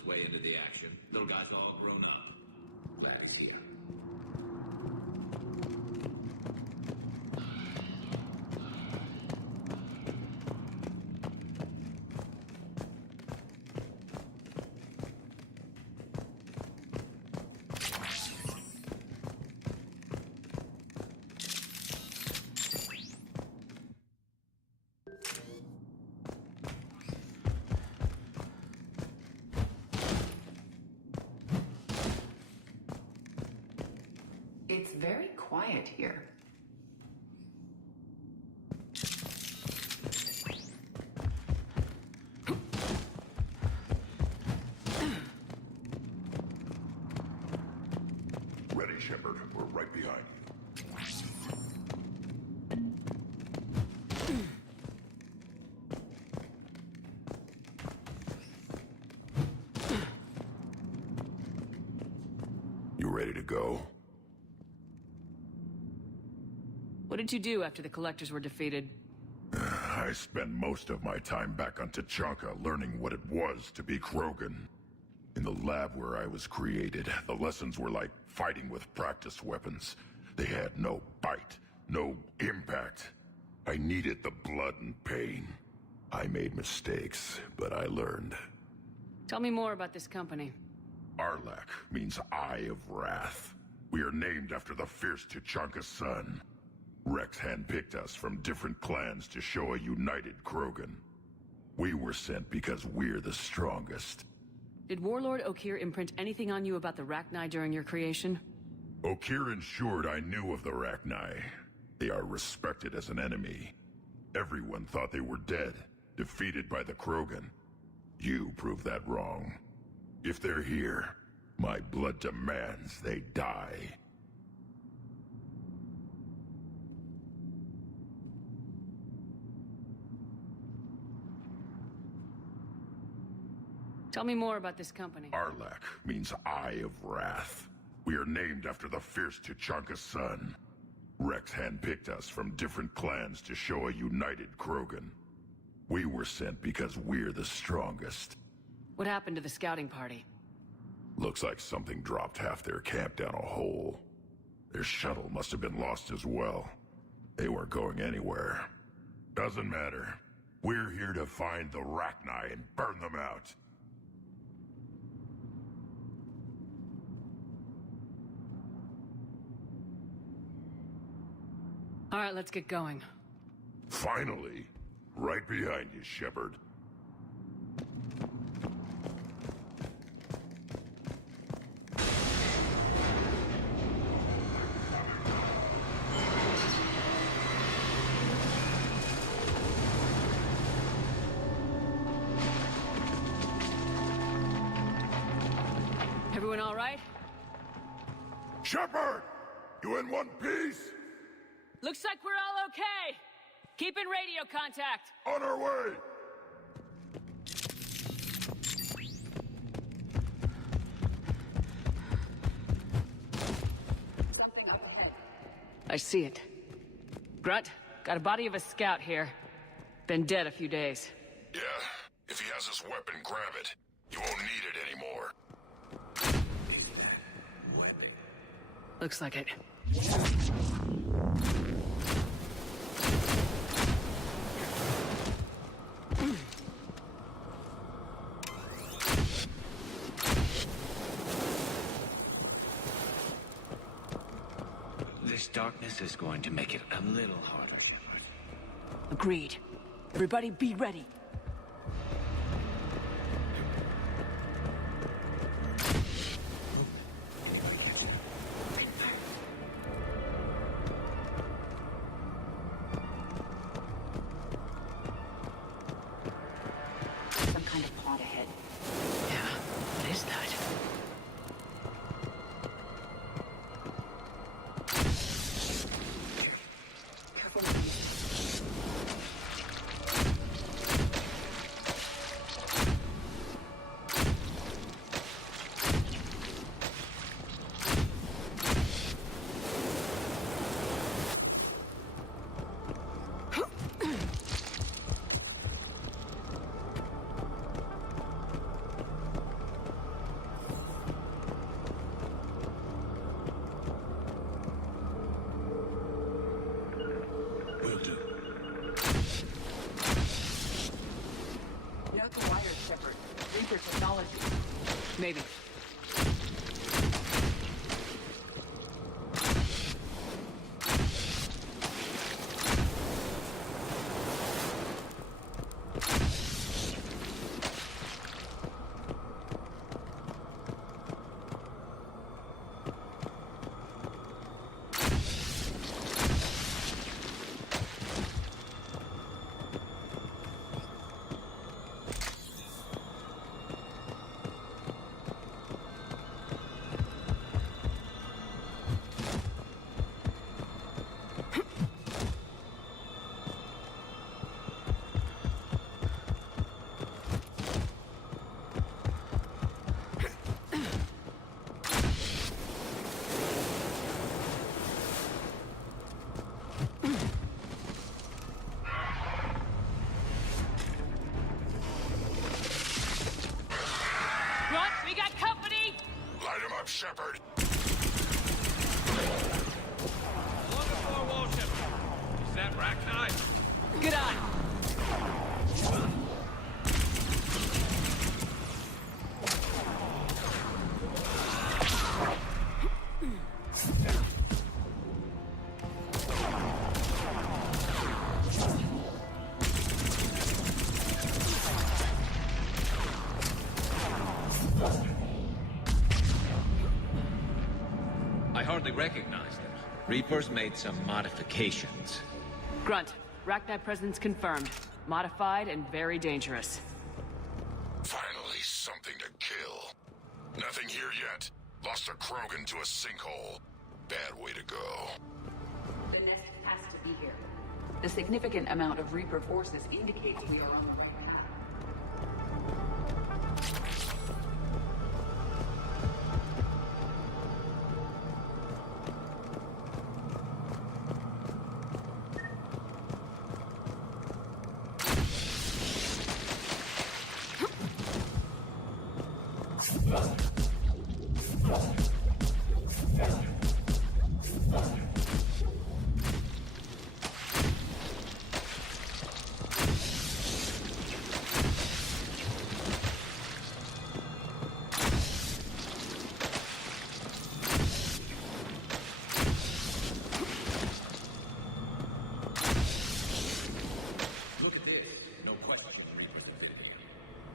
his way into the action. Little guy's all grown up. Glad he's here. It's very quiet here. Ready, Shepard. We're right behind you. You ready to go? What did you do after the Collectors were defeated? I spent most of my time back on Tuchanka learning what it was to be Krogan. In the lab where I was created, the lessons were like fighting with practice weapons. They had no bite, no impact. I needed the blood and pain. I made mistakes, but I learned. Tell me more about this company. Arlak means Eye of Wrath. We are named after the fierce Tuchanka sun. Rex handpicked us from different clans to show a united Krogan. We were sent because we're the strongest. Did Warlord Okeer imprint anything on you about the Rachni during your creation? Okeer ensured I knew of the Rachni. They are respected as an enemy. Everyone thought they were dead, defeated by the Krogan. You proved that wrong. If they're here, my blood demands they die. Tell me more about this company. Arlak means Eye of Wrath. We are named after the fierce Tuchanka sun. Rex handpicked us from different clans to show a united Krogan. We were sent because we're the strongest. What happened to the scouting party? Looks like something dropped half their camp down a hole. Their shuttle must have been lost as well. They weren't going anywhere. Doesn't matter. We're here to find the Rachni and burn them out. All right, let's get going. Finally. Right behind you, Shepard. Everyone all right? Shepard! You in one piece? Looks like we're all okay. Keep in radio contact. On our way! Something up ahead. I see it. Grunt, got a body of a scout here. Been dead a few days. Yeah, if he has his weapon, grab it. You won't need it anymore. Looks like it. This darkness is going to make it a little harder, Shepard. Agreed. Everybody be ready. Some kind of pod ahead. Yeah, what is that? Careful. Reaper technology. Maybe. Grunt, we got company! Light him up, Shepard. Look for Walship. Is that Rachni? Good eye. I hardly recognize them. Reapers made some modifications. Grunt, Rachni presence confirmed. Modified and very dangerous. Finally, something to kill. Nothing here yet. Lost a Krogan to a sinkhole. Bad way to go. The nest has to be here. The significant amount of Reaper forces indicates we are on the right path.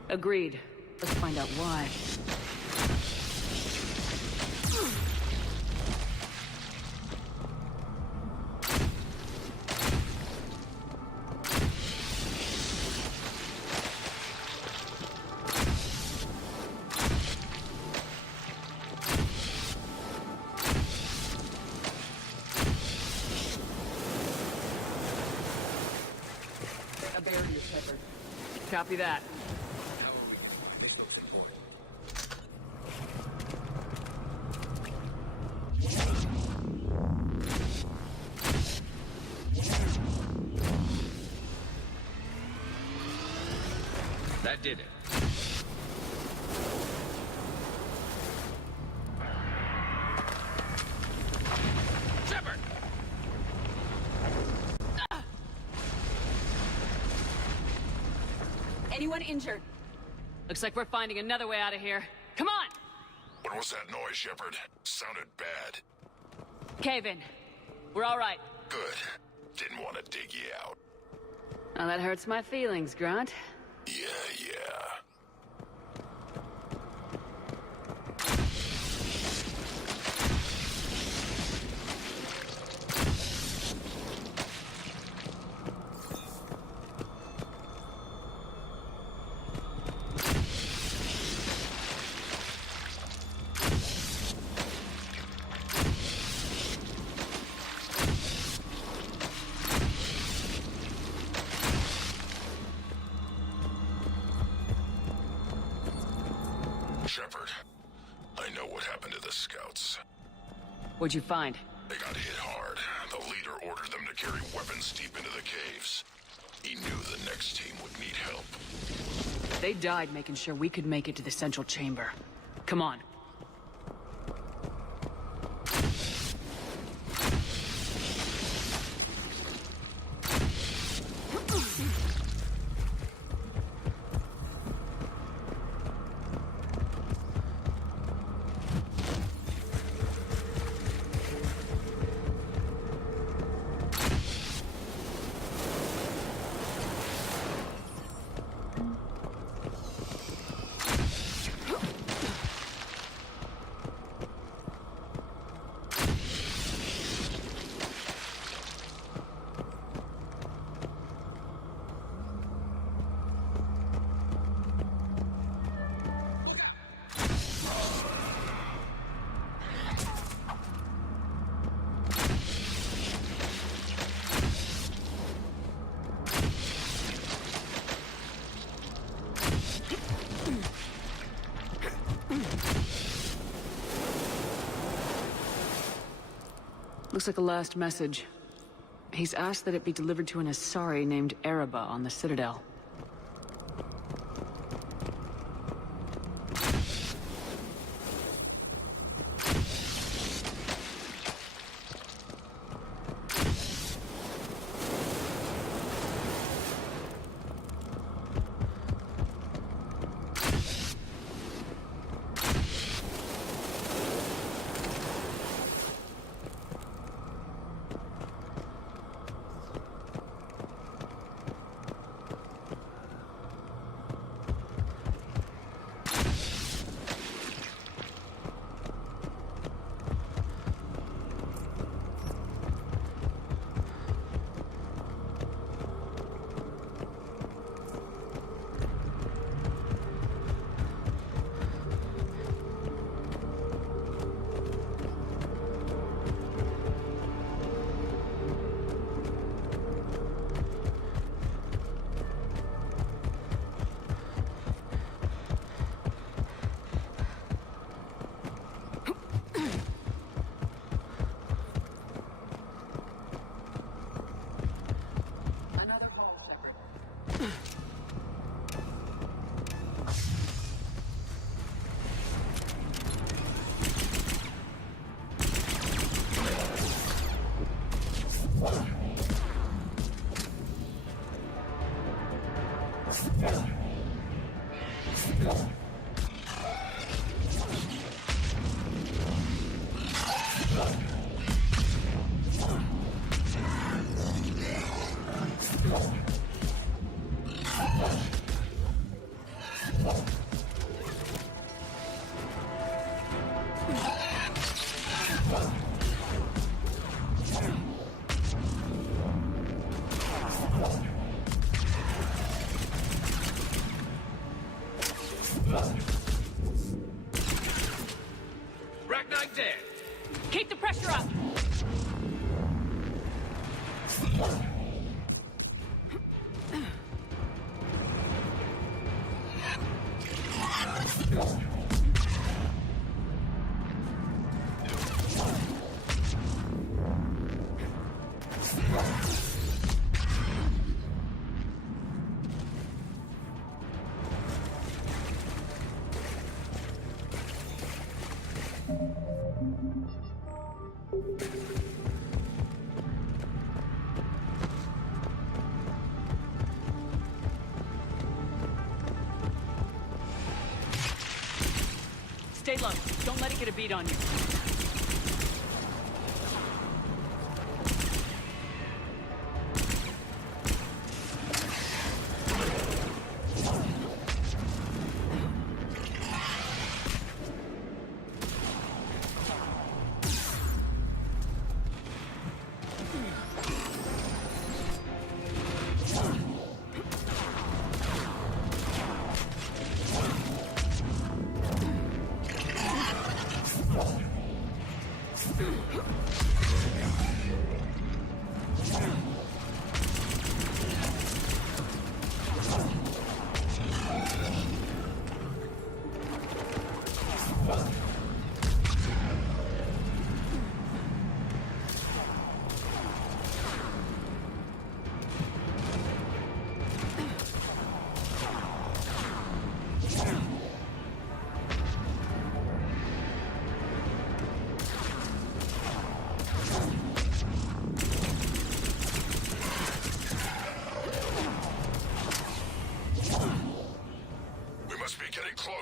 Agreed. Let's find out why. A barrier, Shepard. Copy that. That did it. Shepard! Anyone injured? Looks like we're finding another way out of here. Come on! What was that noise, Shepard? Sounded bad. Cave in. We're all right. Good. Didn't want to dig you out. Now that hurts my feelings, Grunt. Yeah. Shepard, I know what happened to the scouts. What'd you find? They got hit hard. The leader ordered them to carry weapons deep into the caves. He knew the next team would need help. They died making sure we could make it to the central chamber. Come on. Looks like a last message. He's asked that it be delivered to an Asari named Ereba on the Citadel. Another call, Shepard. Ragnite dead. Keep the pressure up! Stay low. Don't let it get a beat on you.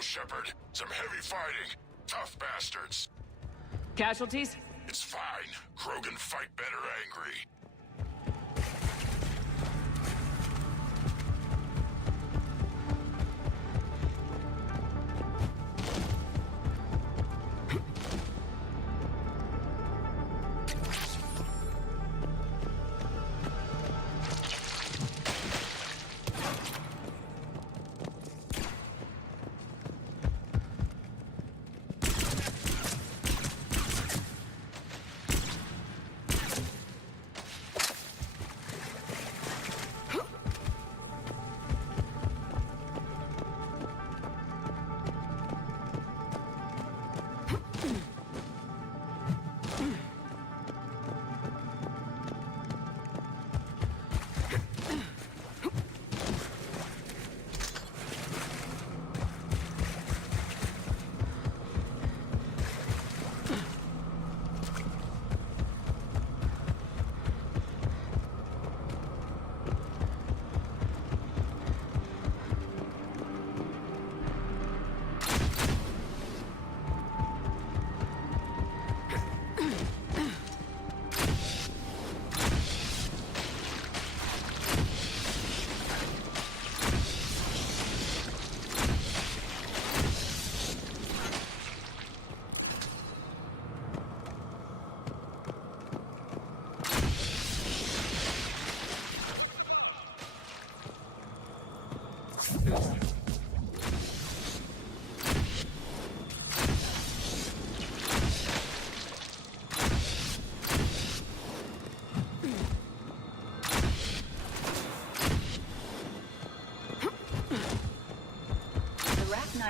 Shepard. Some heavy fighting. Tough bastards. Casualties? It's fine. Krogan fight better angry.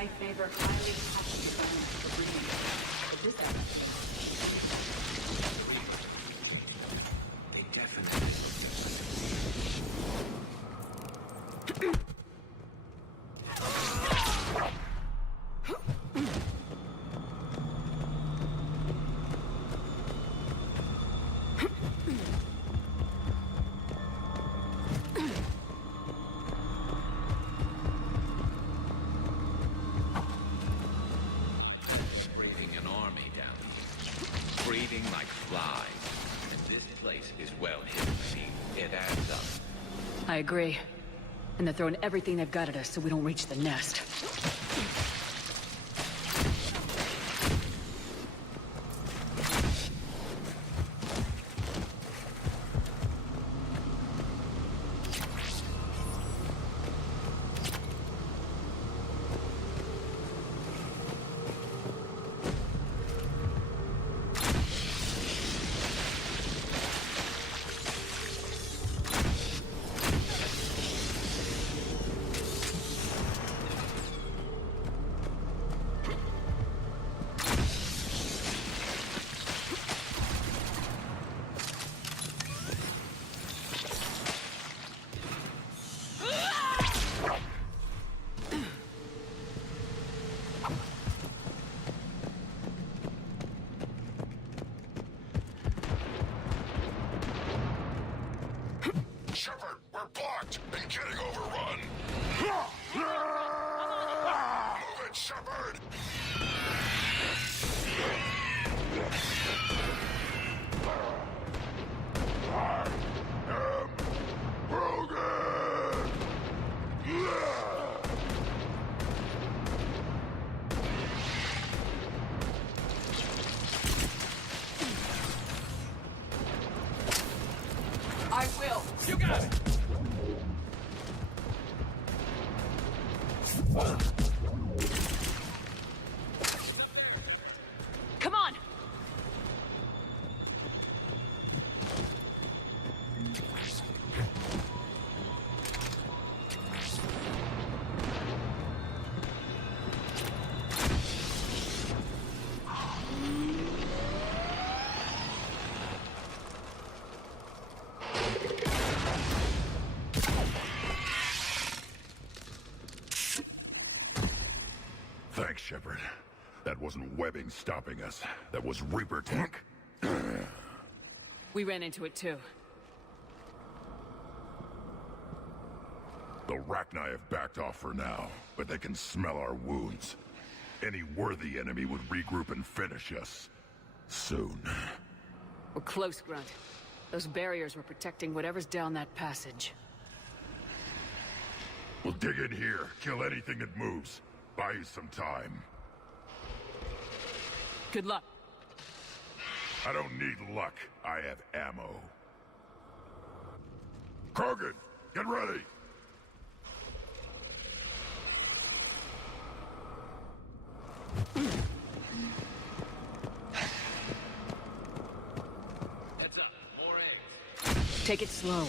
I favor highly competent government for bringing but this out. They definitely breeding an army down here. Breeding like flies. And this place is well hidden. It adds up. I agree. And they're throwing everything they've got at us so we don't reach the nest. Shepard, we're blocked and getting overrun. Move it, Shepard! I am Krogan! I will. You got it! Come on! Thanks, Shepard. That wasn't webbing stopping us. That was Reaper tech. We ran into it too. The Rachni have backed off for now, but they can smell our wounds. Any worthy enemy would regroup and finish us. Soon. We're close, Grunt. Those barriers were protecting whatever's down that passage. We'll dig in here, kill anything that moves. Buy you some time. Good luck. I don't need luck. I have ammo. Krogan, get ready! Heads up. More eggs. Take it slow.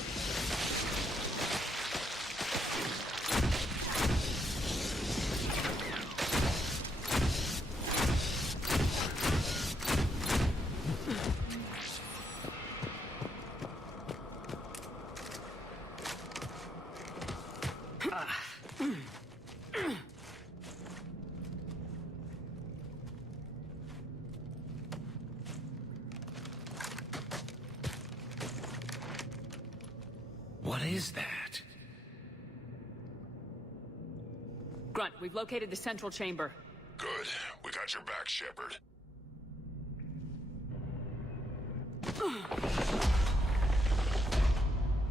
What is that? Grunt, we've located the central chamber. Good. We got your back, Shepard.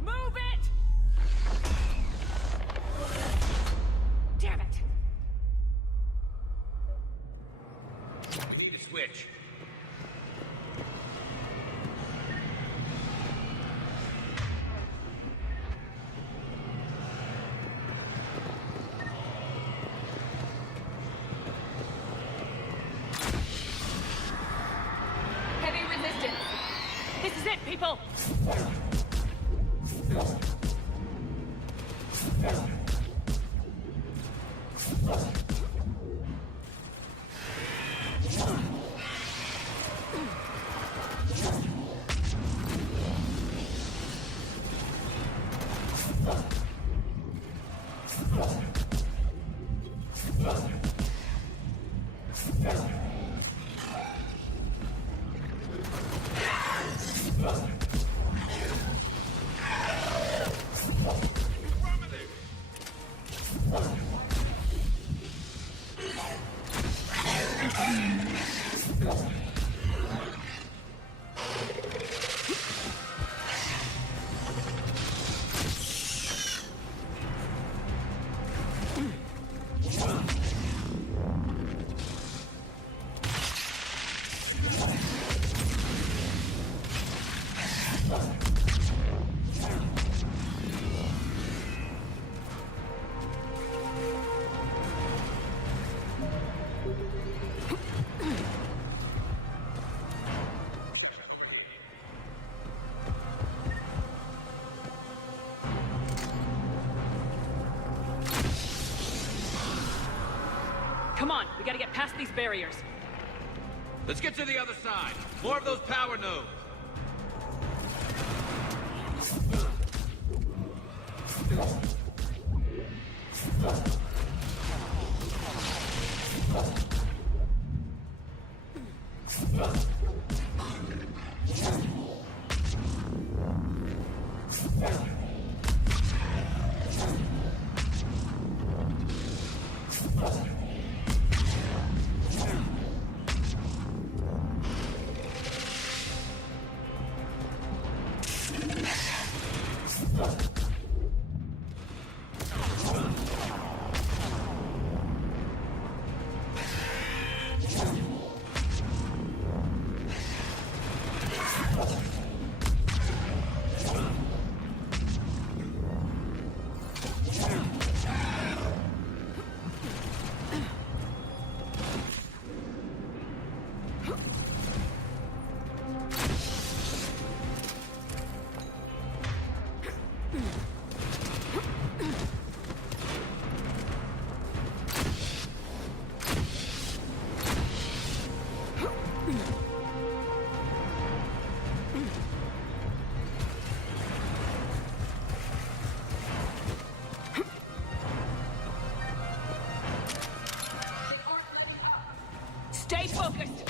Move it! Damn it! We need a switch. Heavy resistance. This is it, people! We gotta get past these barriers. Let's get to the other side. More of those power nodes. Stay focused!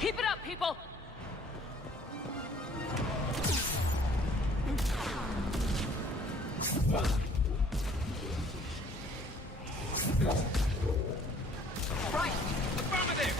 Keep it up, people! Right! Affirmative!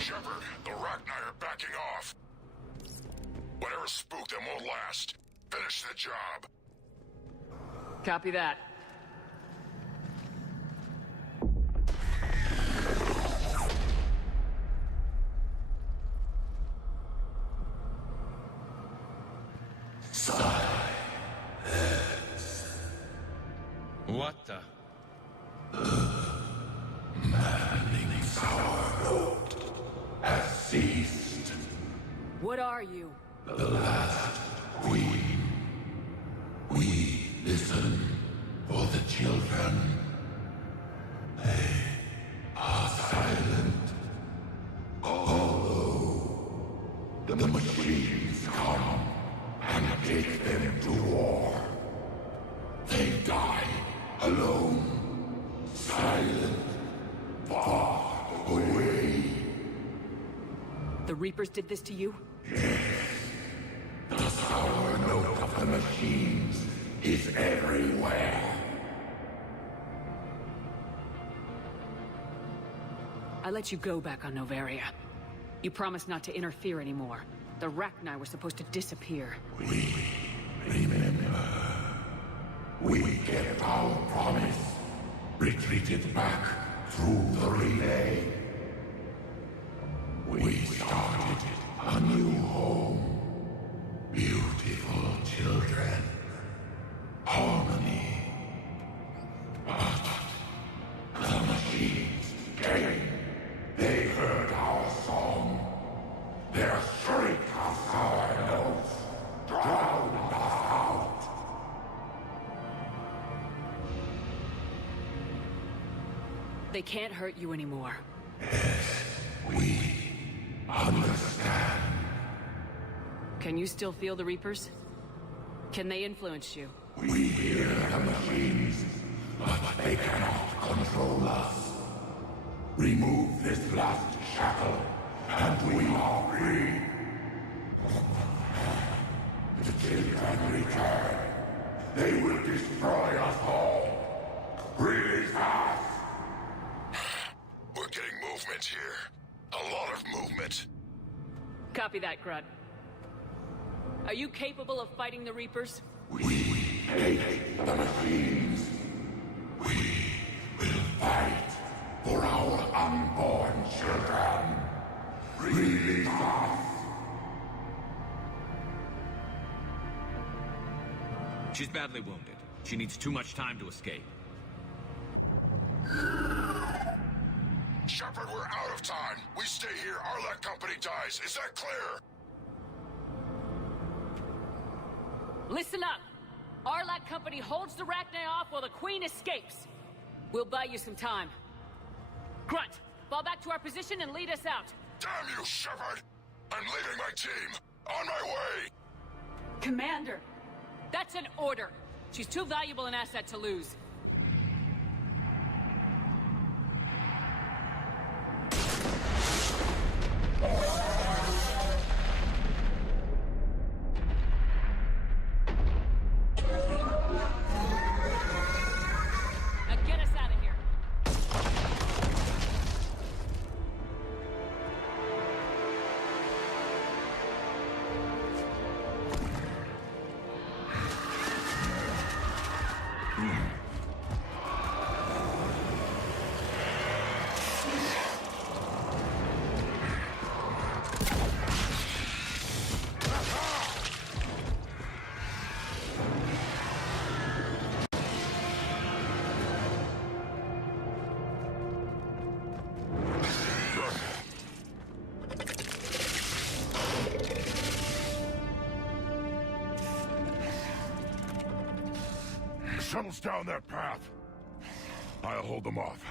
Shepard, the Rachni are backing off. Whatever spooked them won't last. Finish the job. Copy that. What the? Has ceased. What are you? The last queen. We listen for the children. They are silent. Although the machines come and take them to war, they die alone, silent, far away. The Reapers did this to you? The sour note of the machines is everywhere. I let you go back on Noveria. You promised not to interfere anymore. The Rachni were supposed to disappear. We remember. We kept our promise. Retreated back through the relay. We started a new home. Beautiful children. Harmony. But the machines came. They heard our song. Their shriek of sour notes drowned us out. They can't hurt you anymore. We understand. Can you still feel the Reapers? Can they influence you? We hear the machines, but they cannot control us. Remove this last shackle, and we are free. The children return. They will destroy us all. Release us! We're getting movement here. A lot of movement. Copy that, Grunt. Are you capable of fighting the Reapers? We hate the machines. We will fight for our unborn children. Release us. She's badly wounded. She needs too much time to escape. Shepard, we're out of time. We stay here, Arlec Company dies. Is that clear? Listen up! Arlec Company holds the Rachni off while the Queen escapes. We'll buy you some time. Grunt, fall back to our position and lead us out. Damn you, Shepard! I'm leaving my team. On my way! Commander! That's an order. She's too valuable an asset to lose. Now get us out of here. Shuttles down that path. I'll hold them off.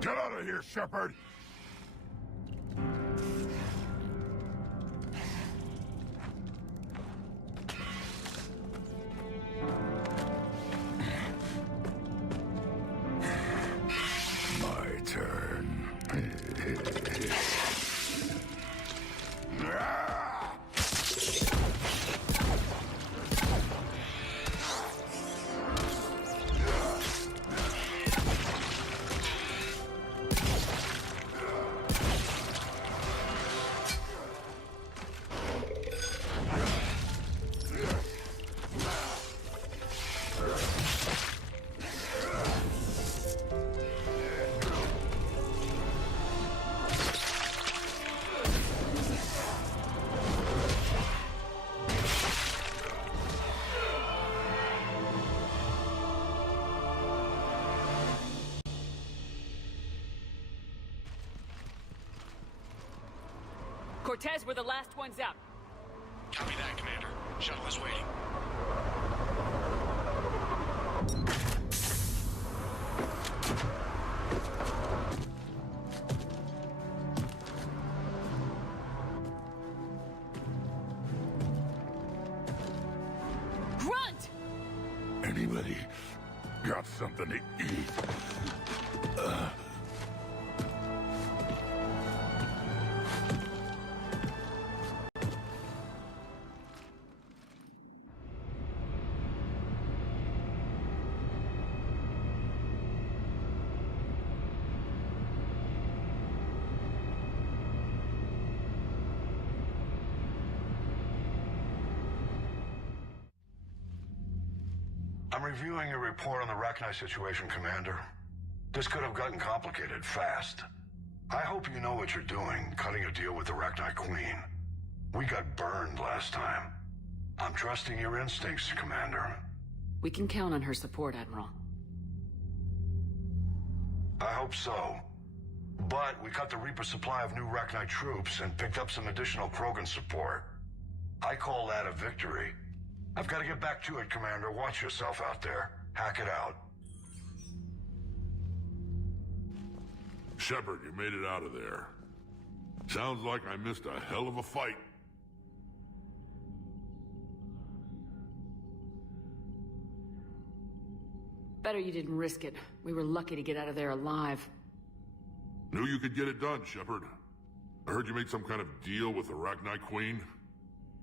Get out of here, Shepard! My turn. Cortez, we're the last ones out. Copy that, Commander. Shuttle is waiting. Grunt! Anybody got something to eat? I'm reviewing your report on the Rachni situation, Commander. This could have gotten complicated fast. I hope you know what you're doing, cutting a deal with the Rachni Queen. We got burned last time. I'm trusting your instincts, Commander. We can count on her support, Admiral. I hope so. But we cut the Reaper supply of new Rachni troops and picked up some additional Krogan support. I call that a victory. I've got to get back to it, Commander. Watch yourself out there. Hack it out. Shepard, you made it out of there. Sounds like I missed a hell of a fight. Better you didn't risk it. We were lucky to get out of there alive. Knew you could get it done, Shepard. I heard you made some kind of deal with the Rachni Queen.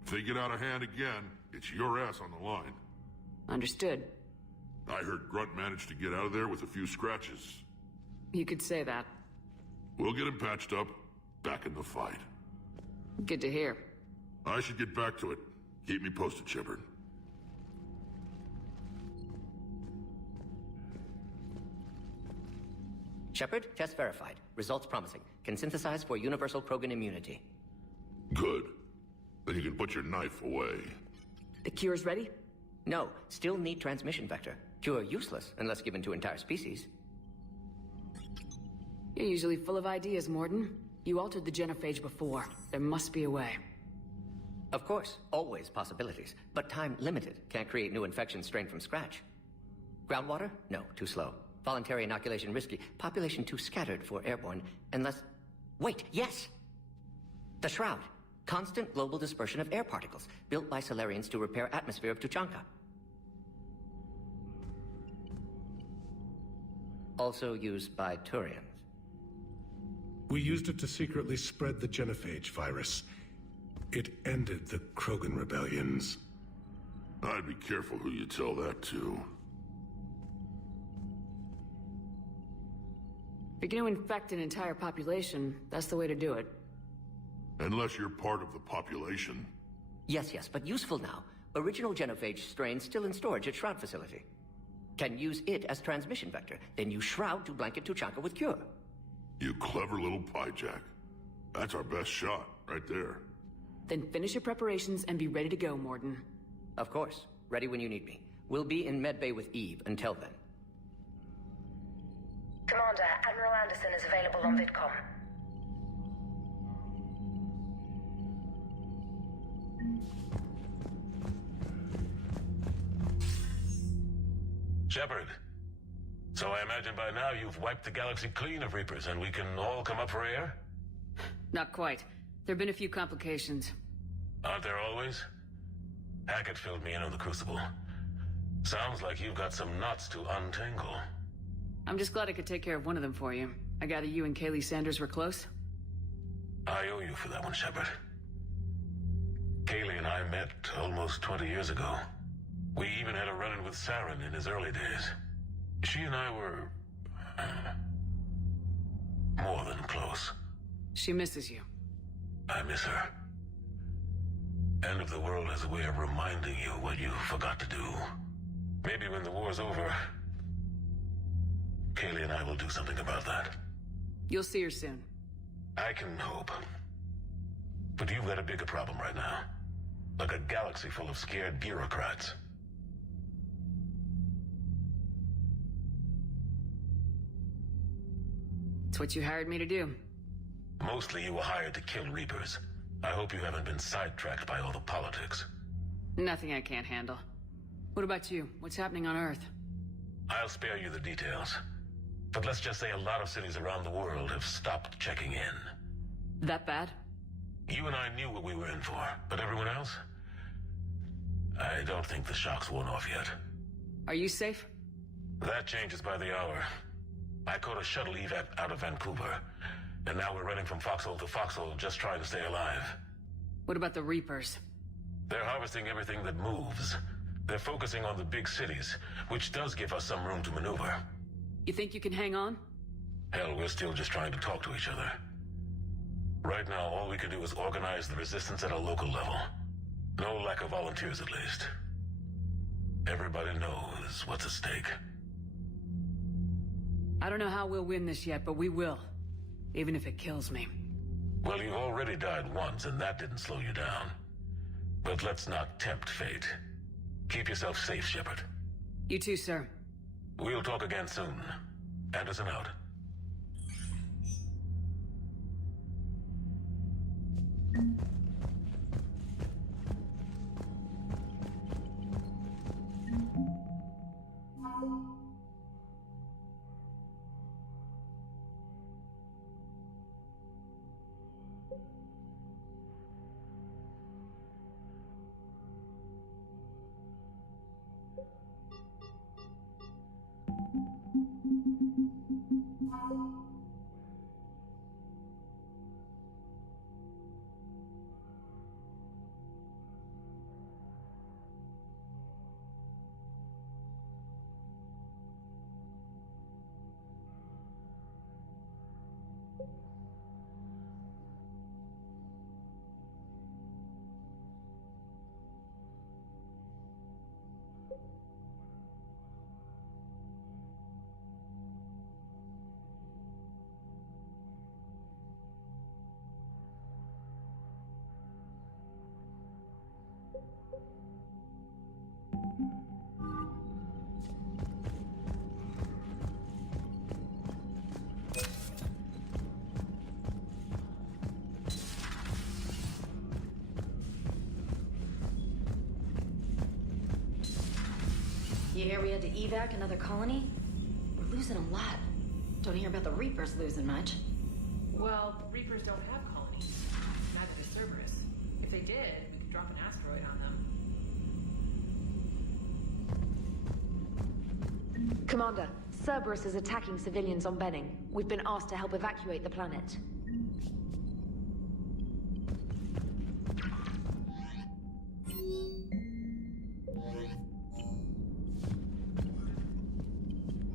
If they get out of hand again, it's your ass on the line. Understood. I heard Grunt managed to get out of there with a few scratches. You could say that. We'll get him patched up, back in the fight. Good to hear. I should get back to it. Keep me posted, Shepard. Shepard, test verified. Results promising. Can synthesize for universal Krogan immunity. Good. Then you can put your knife away. The cure's ready? No, still need transmission vector. Cure useless unless given to entire species. You're usually full of ideas, Mordin. You altered the genophage before. There must be a way. Of course, always possibilities. But time limited. Can't create new infection strain from scratch. Groundwater? No, too slow. Voluntary inoculation risky. Population too scattered for airborne. Unless... Wait, yes! The Shroud. Constant global dispersion of air particles, built by Solarians to repair atmosphere of Tuchanka. Also used by Turians. We used it to secretly spread the genophage virus. It ended the Krogan rebellions. I'd be careful who you tell that to. If you're gonna infect an entire population, that's the way to do it. Unless you're part of the population. Yes, but useful now. Original genophage strain still in storage at Shroud facility. Can use it as transmission vector, then use Shroud to blanket Tuchanka with cure. You clever little pyjack. That's our best shot, right there. Then finish your preparations and be ready to go, Mordin. Of course. Ready when you need me. We'll be in medbay with Eve until then. Commander, Admiral Anderson is available on VidCom. Shepard, so I imagine by now you've wiped the galaxy clean of Reapers and we can all come up for air? Not quite. There have been a few complications. Aren't there always? Hackett filled me in on the Crucible. Sounds like you've got some knots to untangle. I'm just glad I could take care of one of them for you. I gather you and Kaylee Sanders were close? I owe you for that one, Shepard. Kaylee and I met almost 20 years ago. We even had a run-in with Saren in his early days. She and I were... more than close. She misses you. I miss her. End of the world has a way of reminding you what you forgot to do. Maybe when the war's over, Kaylee and I will do something about that. You'll see her soon. I can hope. But you've got a bigger problem right now. Like a galaxy full of scared bureaucrats. It's what you hired me to do. Mostly you were hired to kill Reapers. I hope you haven't been sidetracked by all the politics. Nothing I can't handle. What about you? What's happening on Earth? I'll spare you the details. But let's just say a lot of cities around the world have stopped checking in. That bad? You and I knew what we were in for, but everyone else? I don't think the shock's worn off yet. Are you safe? That changes by the hour. I caught a shuttle evac out of Vancouver, and now we're running from foxhole to foxhole just trying to stay alive. What about the Reapers? They're harvesting everything that moves. They're focusing on the big cities, which does give us some room to maneuver. You think you can hang on? Hell, we're still just trying to talk to each other. Right now, all we can do is organize the resistance at a local level. No lack of volunteers, at least. Everybody knows what's at stake. I don't know how we'll win this yet, but we will. Even if it kills me. Well, you've already died once, and that didn't slow you down. But let's not tempt fate. Keep yourself safe, Shepard. You too, sir. We'll talk again soon. Anderson out. You hear we had to evac another colony? We're losing a lot. Don't hear about the Reapers losing much. Well, Reapers don't have colonies. Neither does Cerberus. If they did, we could drop an asteroid on them. Commander, Cerberus is attacking civilians on Benning. We've been asked to help evacuate the planet.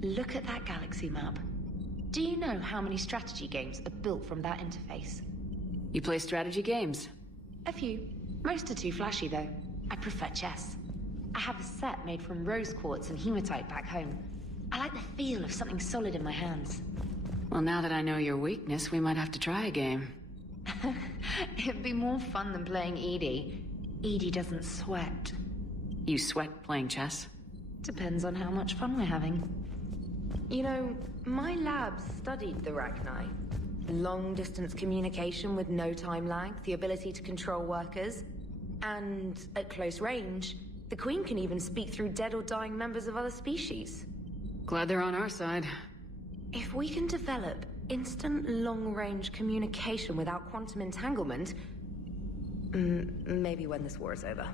Look at that galaxy map. Do you know how many strategy games are built from that interface? You play strategy games? A few. Most are too flashy, though. I prefer chess. I have a set made from rose quartz and hematite back home. I like the feel of something solid in my hands. Well, now that I know your weakness, we might have to try a game. It'd be more fun than playing Edie. Edie doesn't sweat. You sweat playing chess? Depends on how much fun we're having. You know, my lab studied the Rachni. Long-distance communication with no time lag, the ability to control workers, and at close range, the Queen can even speak through dead or dying members of other species. Glad they're on our side. If we can develop instant long-range communication without quantum entanglement, maybe when this war is over.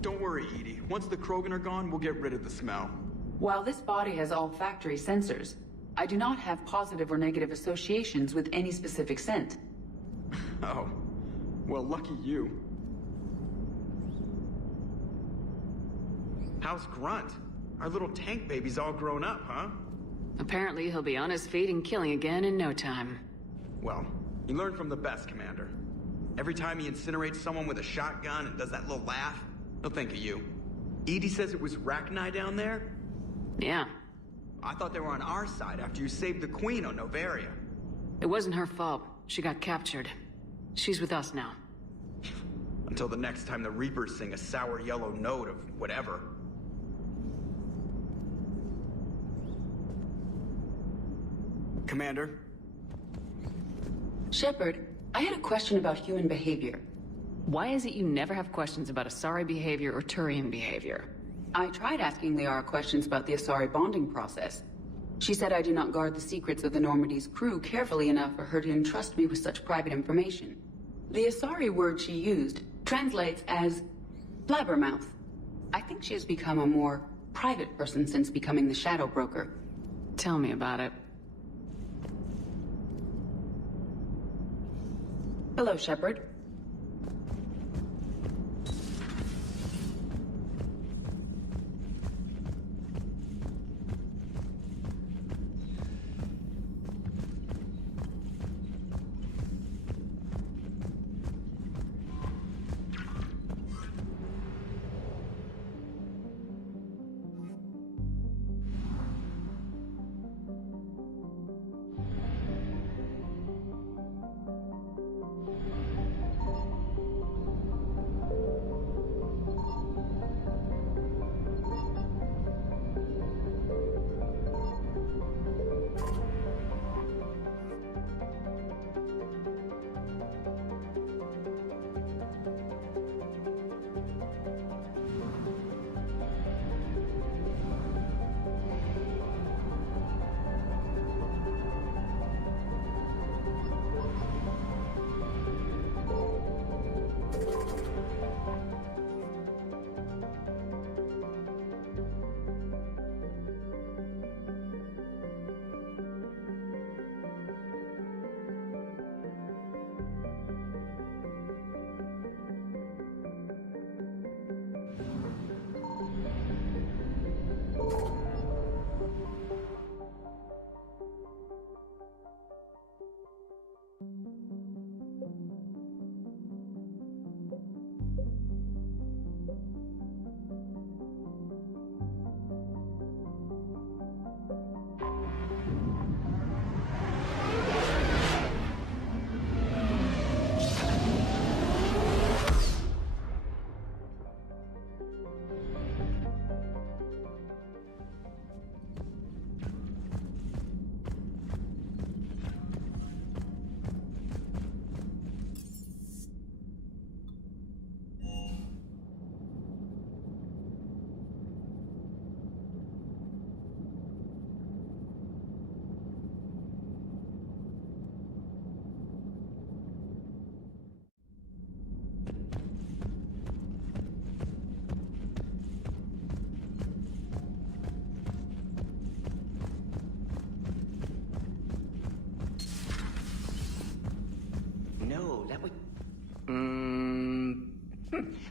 Don't worry, Edie. Once the Krogan are gone, we'll get rid of the smell. While this body has olfactory sensors, I do not have positive or negative associations with any specific scent. Oh. Well, lucky you. How's Grunt? Our little tank baby's all grown up, huh? Apparently he'll be on his feet and killing again in no time. Well, he learned from the best, Commander. Every time he incinerates someone with a shotgun and does that little laugh, he'll think of you. Edie says it was Rachni down there? Yeah. I thought they were on our side after you saved the Queen on Noveria. It wasn't her fault. She got captured. She's with us now. Until the next time the Reapers sing a sour yellow note of whatever. Commander? Shepard, I had a question about human behavior. Why is it you never have questions about Asari behavior or Turian behavior? I tried asking Liara questions about the Asari bonding process. She said I do not guard the secrets of the Normandy's crew carefully enough for her to entrust me with such private information. The Asari word she used translates as blabbermouth. I think she has become a more private person since becoming the Shadow Broker. Tell me about it. Hello, Shepard.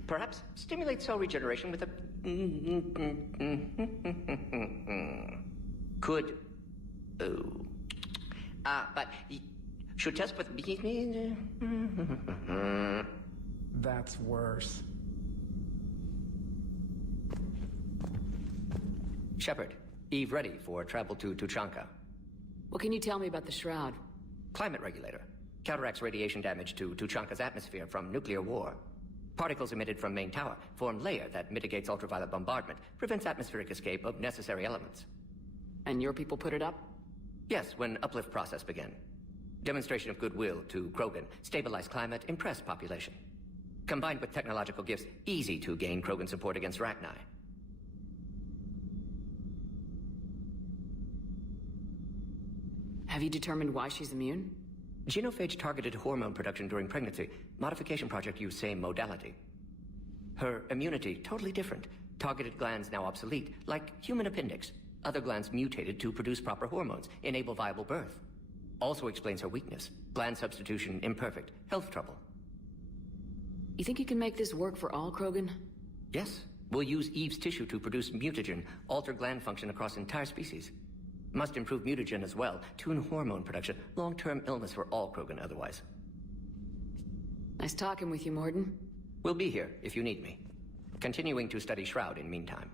Perhaps stimulate cell regeneration with a... Could... but... Should test with... That's worse. Shepard, Eve ready for travel to Tuchanka. What can you tell me about the Shroud? Climate regulator. Counteracts radiation damage to Tuchanka's atmosphere from nuclear war. Particles emitted from main tower form layer that mitigates ultraviolet bombardment, prevents atmospheric escape of necessary elements. And your people put it up? Yes, when uplift process began. Demonstration of goodwill to Krogan, stabilize climate, impress population. Combined with technological gifts, easy to gain Krogan support against Rachni. Have you determined why she's immune? Genophage targeted hormone production during pregnancy. Modification project used same modality. Her immunity, totally different. Targeted glands now obsolete, like human appendix. Other glands mutated to produce proper hormones, enable viable birth. Also explains her weakness. Gland substitution imperfect. Health trouble. You think you can make this work for all Krogan? Yes. We'll use Eve's tissue to produce mutagen, alter gland function across entire species. Must improve mutagen as well, tune hormone production. Long-term illness for all Krogan otherwise. Nice talking with you, Mordin. We'll be here if you need me. Continuing to study Shroud in meantime.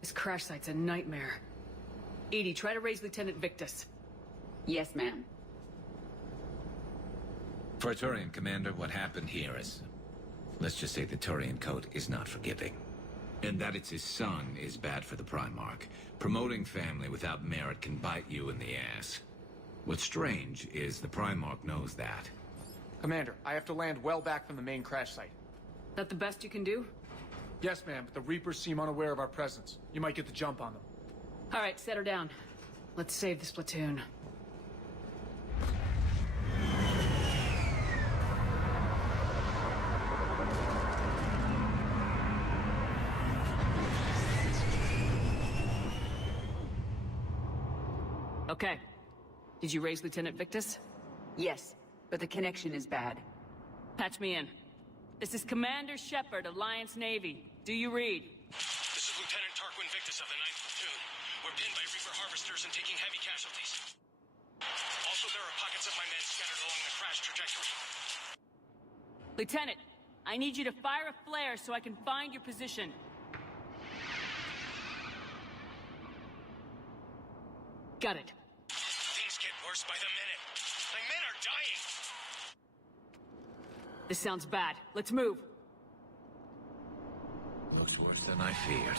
This crash site's a nightmare. EDI, try to raise Lieutenant Victus. Yes, ma'am. For a Turian commander, what happened here is... let's just say the Turian code is not forgiving. And that it's his son is bad for the Primarch. Promoting family without merit can bite you in the ass. What's strange is the Primarch knows that. Commander, I have to land well back from the main crash site. That the best you can do? Yes, ma'am, but the Reapers seem unaware of our presence. You might get the jump on them. All right, set her down. Let's save this platoon. Okay. Did you raise Lieutenant Victus? Yes, but the connection is bad. Patch me in. This is Commander Shepard, Alliance Navy. Do you read? This is Lieutenant Tarquin Victus of the 9th Platoon. We're pinned by Reaper harvesters and taking heavy casualties. Also, there are pockets of my men scattered along the crash trajectory. Lieutenant, I need you to fire a flare so I can find your position. Got it. Things get worse by the minute. My men are dying! This sounds bad. Let's move. Looks worse than I feared.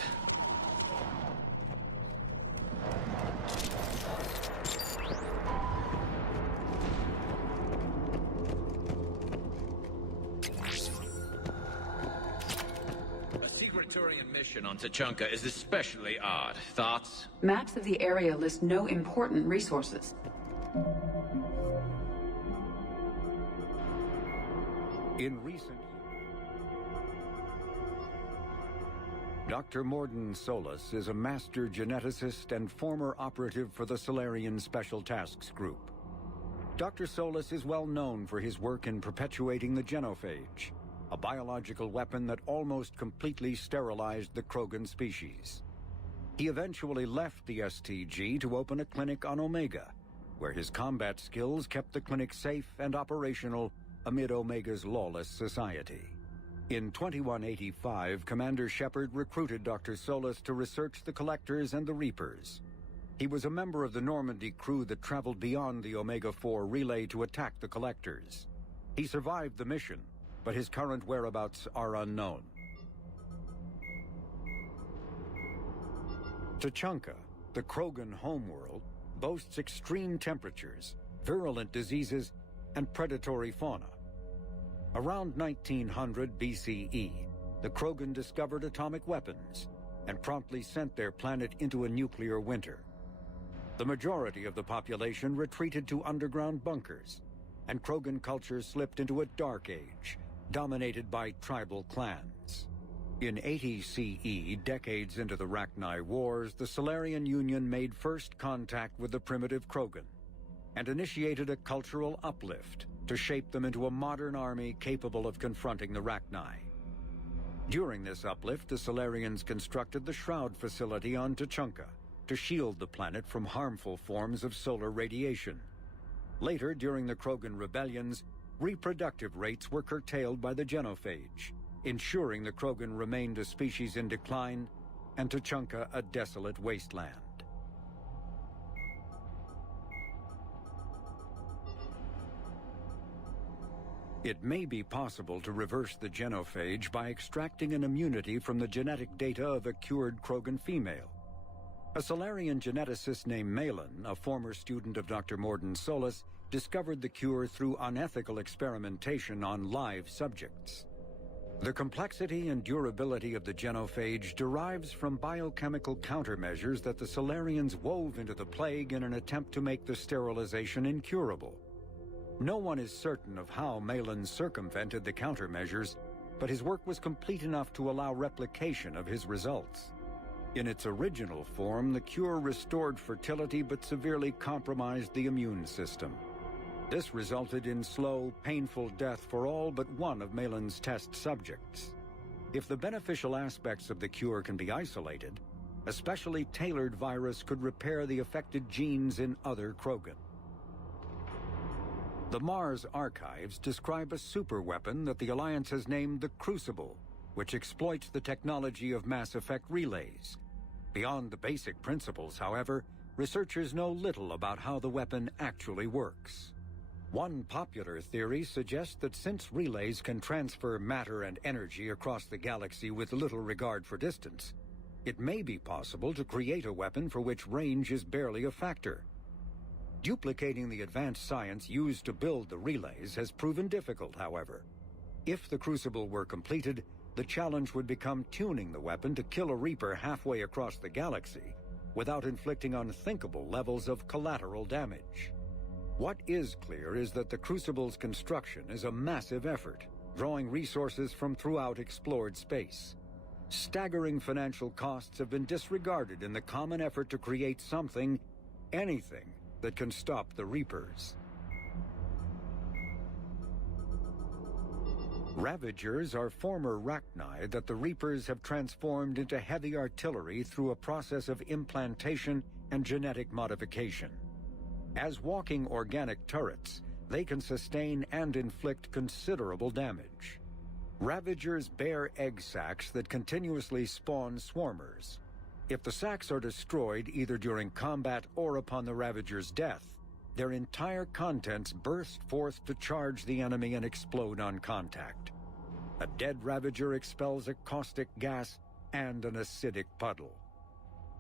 A secret Turian mission on Tuchanka is especially odd. Thoughts? Maps of the area list no important resources. In recent Dr. Morden Solis is a master geneticist and former operative for the Solarian Special Tasks Group. Dr. Solis is well known for his work in perpetuating the genophage, a biological weapon that almost completely sterilized the Krogan species. He eventually left the STG to open a clinic on Omega, where his combat skills kept the clinic safe and operational amid Omega's lawless society. In 2185, Commander Shepard recruited Dr. Solis to research the Collectors and the Reapers. He was a member of the Normandy crew that traveled beyond the Omega-4 relay to attack the Collectors. He survived the mission, but his current whereabouts are unknown. Tuchanka, the Krogan homeworld, boasts extreme temperatures, virulent diseases, and predatory fauna. Around 1900 BCE, the Krogan discovered atomic weapons and promptly sent their planet into a nuclear winter. The majority of the population retreated to underground bunkers, and Krogan culture slipped into a dark age, dominated by tribal clans. In 80 CE, decades into the Rachni Wars, the Solarian Union made first contact with the primitive Krogan and initiated a cultural uplift to shape them into a modern army capable of confronting the Rachni. During this uplift, the Solarians constructed the Shroud facility on Tuchanka to shield the planet from harmful forms of solar radiation. Later, during the Krogan rebellions, reproductive rates were curtailed by the genophage, ensuring the Krogan remained a species in decline and Tuchanka a desolate wasteland. It may be possible to reverse the genophage by extracting an immunity from the genetic data of a cured Krogan female. A Solarian geneticist named Malin, a former student of Dr. Morden Solis, discovered the cure through unethical experimentation on live subjects. The complexity and durability of the genophage derives from biochemical countermeasures that the Solarians wove into the plague in an attempt to make the sterilization incurable. No one is certain of how Malin circumvented the countermeasures, but his work was complete enough to allow replication of his results. In its original form, the cure restored fertility but severely compromised the immune system. This resulted in slow, painful death for all but one of Malin's test subjects. If the beneficial aspects of the cure can be isolated, a specially tailored virus could repair the affected genes in other Krogan. The Mars archives describe a superweapon that the Alliance has named the Crucible, which exploits the technology of Mass Effect relays. Beyond the basic principles, however, researchers know little about how the weapon actually works. One popular theory suggests that since relays can transfer matter and energy across the galaxy with little regard for distance, it may be possible to create a weapon for which range is barely a factor. Duplicating the advanced science used to build the relays has proven difficult, however. If the Crucible were completed, the challenge would become tuning the weapon to kill a Reaper halfway across the galaxy without inflicting unthinkable levels of collateral damage. What is clear is that the Crucible's construction is a massive effort, drawing resources from throughout explored space. Staggering financial costs have been disregarded in the common effort to create something, anything, that can stop the Reapers. Ravagers are former Rachni that the Reapers have transformed into heavy artillery through a process of implantation and genetic modification. As walking organic turrets, they can sustain and inflict considerable damage. Ravagers bear egg sacs that continuously spawn swarmers. If the sacs are destroyed either during combat or upon the Ravager's death, their entire contents burst forth to charge the enemy and explode on contact. A dead Ravager expels a caustic gas and an acidic puddle.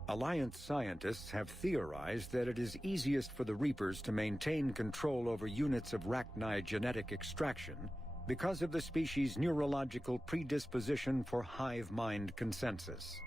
Alliance scientists have theorized that it is easiest for the Reapers to maintain control over units of Rachni genetic extraction because of the species' neurological predisposition for hive mind consensus.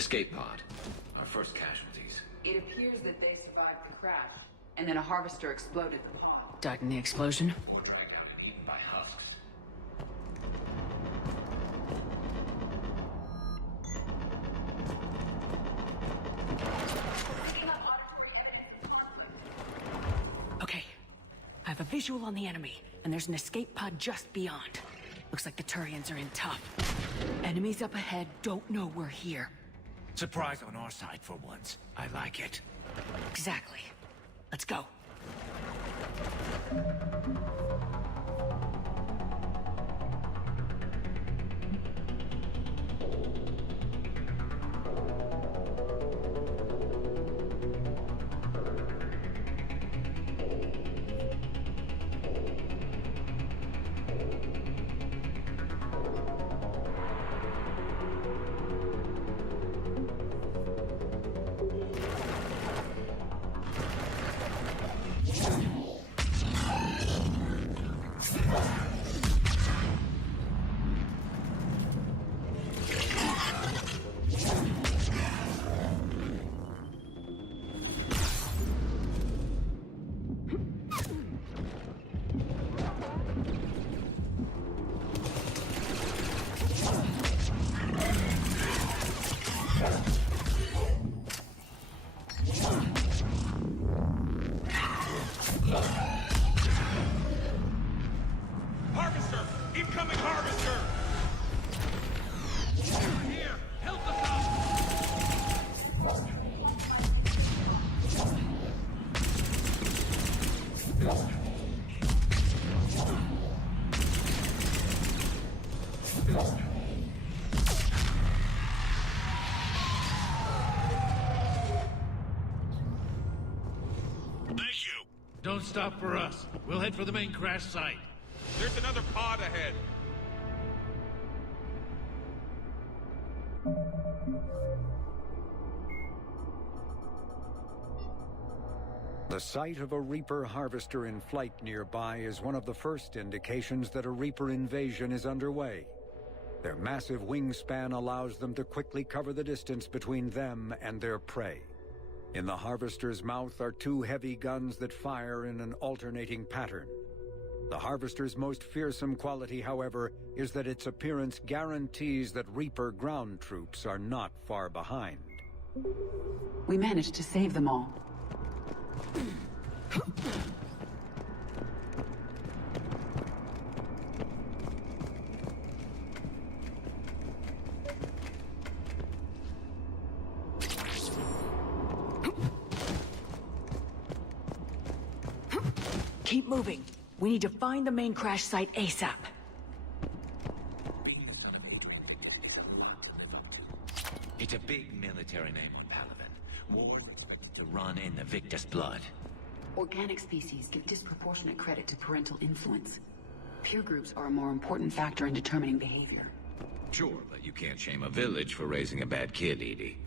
Escape pod. Our first casualties. It appears that they survived the crash, and then a harvester exploded the pod. Died in the explosion? Or dragged out and eaten by husks. Okay. I have a visual on the enemy, and there's an escape pod just beyond. Looks like the Turians are in tough. Enemies up ahead don't know we're here. Surprise on our side for once. I like it. Exactly. Let's go. Harvester! Incoming harvester! Over here! Help us Thank you. Don't stop for us. We'll head for the main crash site. There's another pod ahead. The sight of a Reaper harvester in flight nearby is one of the first indications that a Reaper invasion is underway. Their massive wingspan allows them to quickly cover the distance between them and their prey. In the harvester's mouth are two heavy guns that fire in an alternating pattern. The harvester's most fearsome quality, however, is that its appearance guarantees that Reaper ground troops are not far behind. We managed to save them all. Keep moving. We need to find the main crash site ASAP. It's a big military name in Palaven. War is expected to run in the Victus blood. Organic species give disproportionate credit to parental influence. Peer groups are a more important factor in determining behavior. Sure, but you can't shame a village for raising a bad kid, Edie.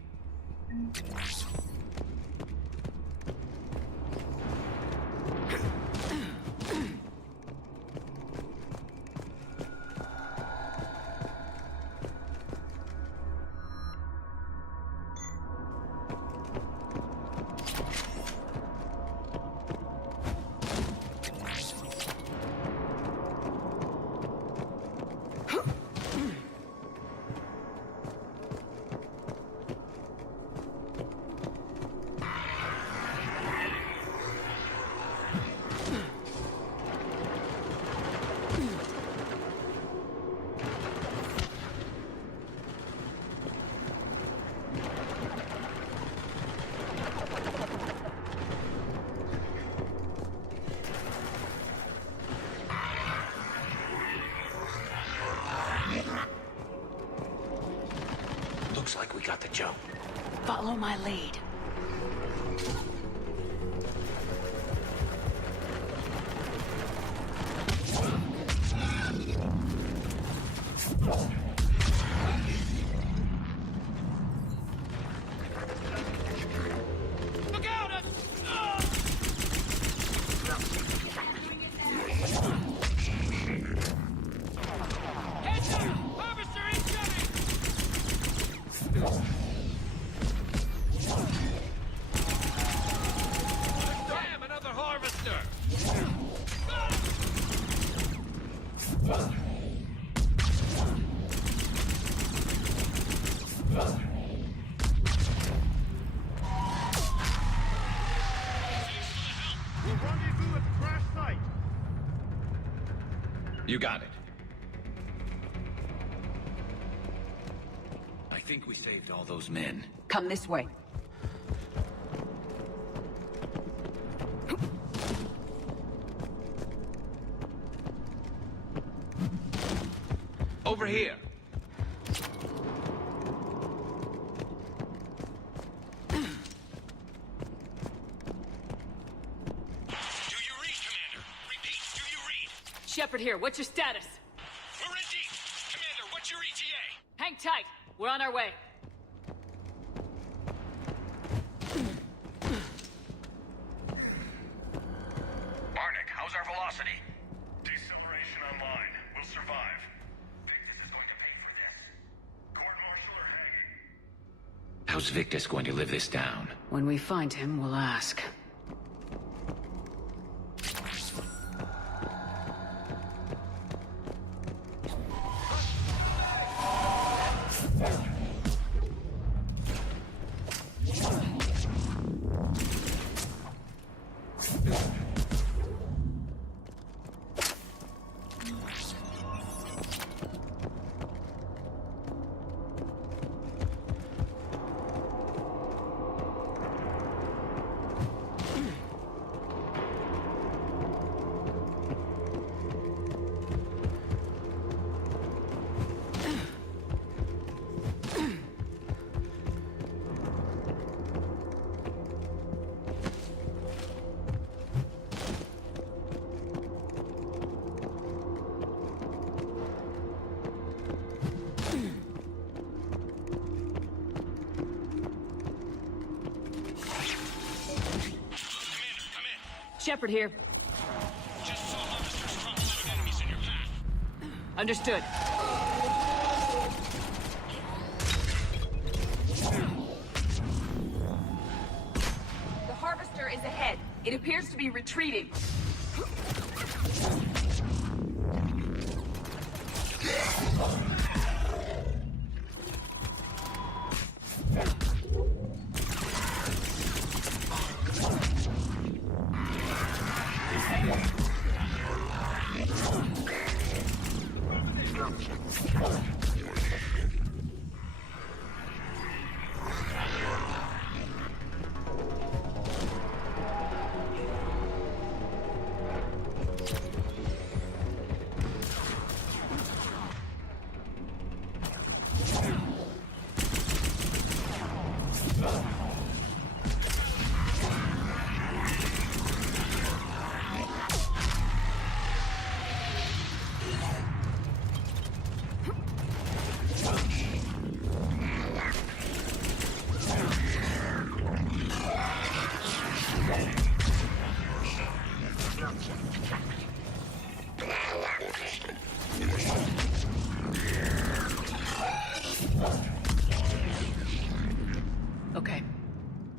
Looks like we got the jump. Follow my lead. Look out! Heads up! Harvester incoming! Damn, another harvester! We'll rendezvous at the crash site. You got it. I think we saved all those men. Come this way. Over here. Shepard here, what's your status? We're in deep. Commander, what's your ETA? Hang tight. We're on our way. Barnick, how's our velocity? Deceleration online. We'll survive. Victus is going to pay for this. Court-martial or hanging? How's Victus going to live this down? When we find him, we'll ask. Shepard here. Just saw harvesters drop a lot of enemies in your path. Understood. The harvester is ahead. It appears to be retreating.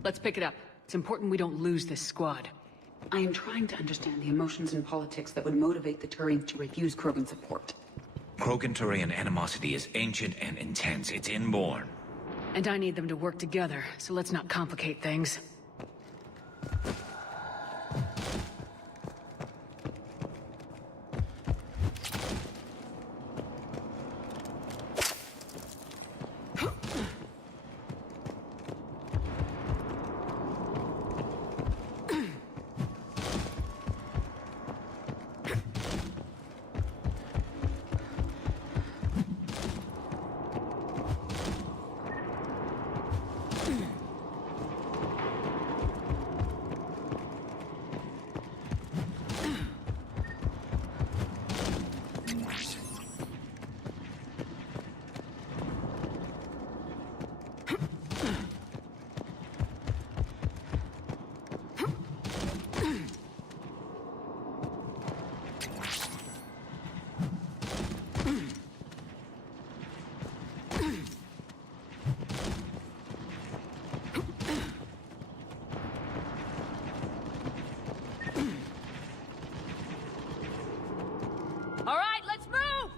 Let's pick it up. It's important we don't lose this squad. I am trying to understand the emotions and politics that would motivate the Turians to refuse Krogan support. Krogan-Turian animosity is ancient and intense. It's inborn. And I need them to work together, so let's not complicate things. All right, let's move!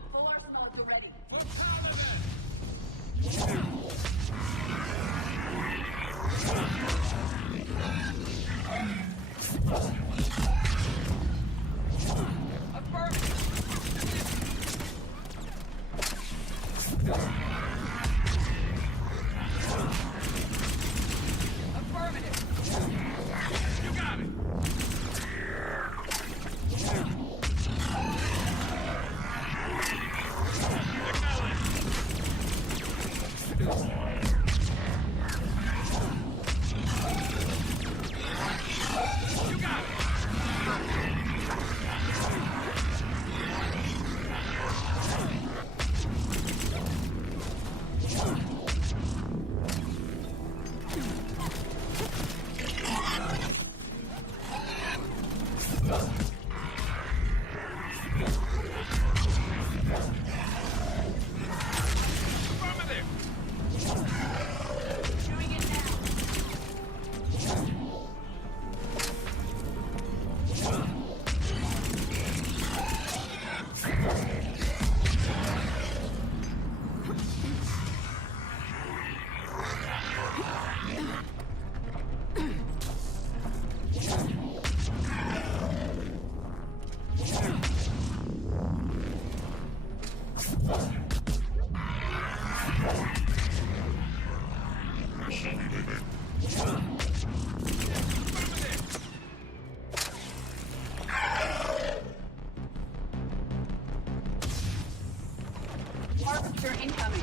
Harvester incoming.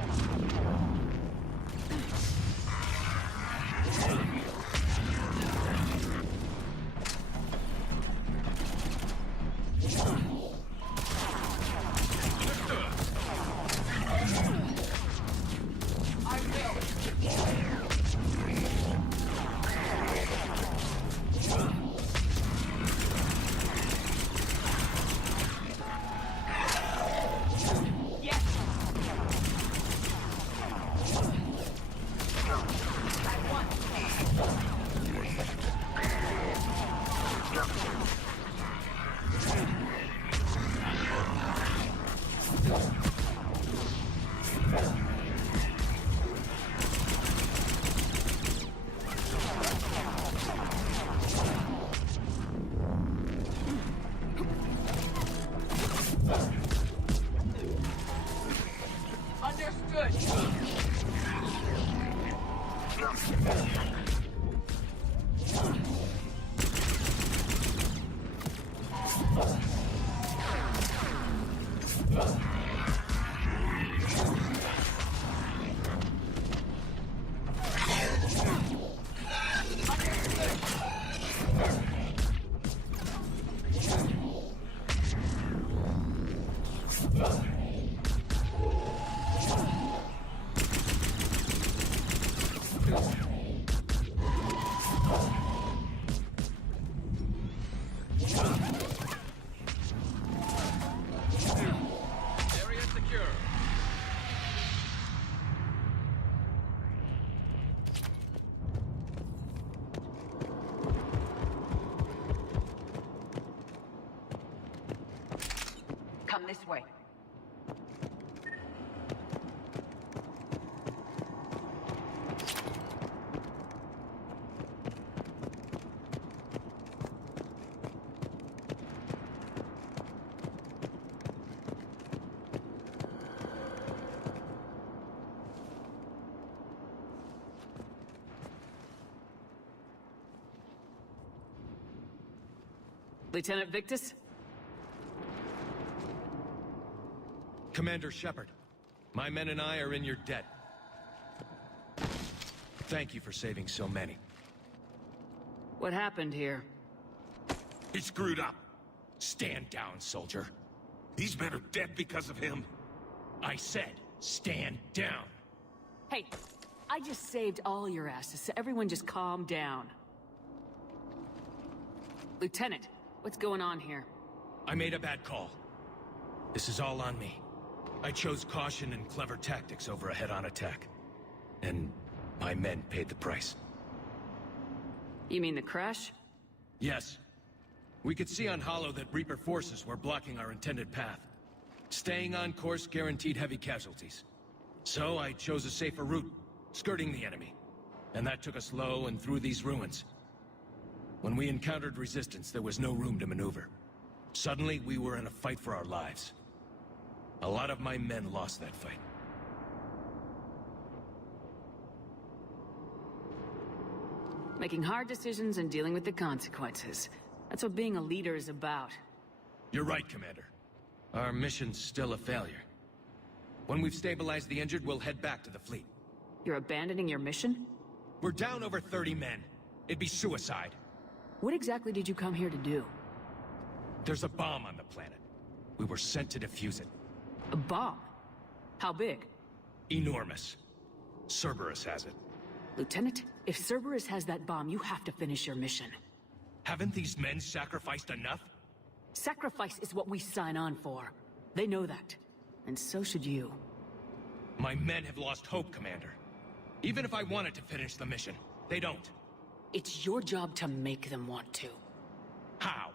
Come this way. Lieutenant Victus? Commander Shepard, my men and I are in your debt. Thank you for saving so many. What happened here? He screwed up. Stand down, soldier. These men are dead because of him. I said, stand down. Hey, I just saved all your asses, so everyone just calm down. Lieutenant, what's going on here? I made a bad call. This is all on me. I chose caution and clever tactics over a head-on attack. And my men paid the price. You mean the crash? Yes. We could see on Hollow that Reaper forces were blocking our intended path. Staying on course guaranteed heavy casualties. So I chose a safer route, skirting the enemy. And that took us low and through these ruins. When we encountered resistance, there was no room to maneuver. Suddenly, we were in a fight for our lives. A lot of my men lost that fight. Making hard decisions and dealing with the consequences. That's what being a leader is about. You're right, Commander. Our mission's still a failure. When we've stabilized the injured, we'll head back to the fleet. You're abandoning your mission? We're down over 30 men. It'd be suicide. What exactly did you come here to do? There's a bomb on the planet. We were sent to defuse it. A bomb? How big? Enormous. Cerberus has it. Lieutenant, if Cerberus has that bomb, you have to finish your mission. Haven't these men sacrificed enough? Sacrifice is what we sign on for. They know that. And so should you. My men have lost hope, Commander. Even if I wanted to finish the mission, they don't. It's your job to make them want to. How?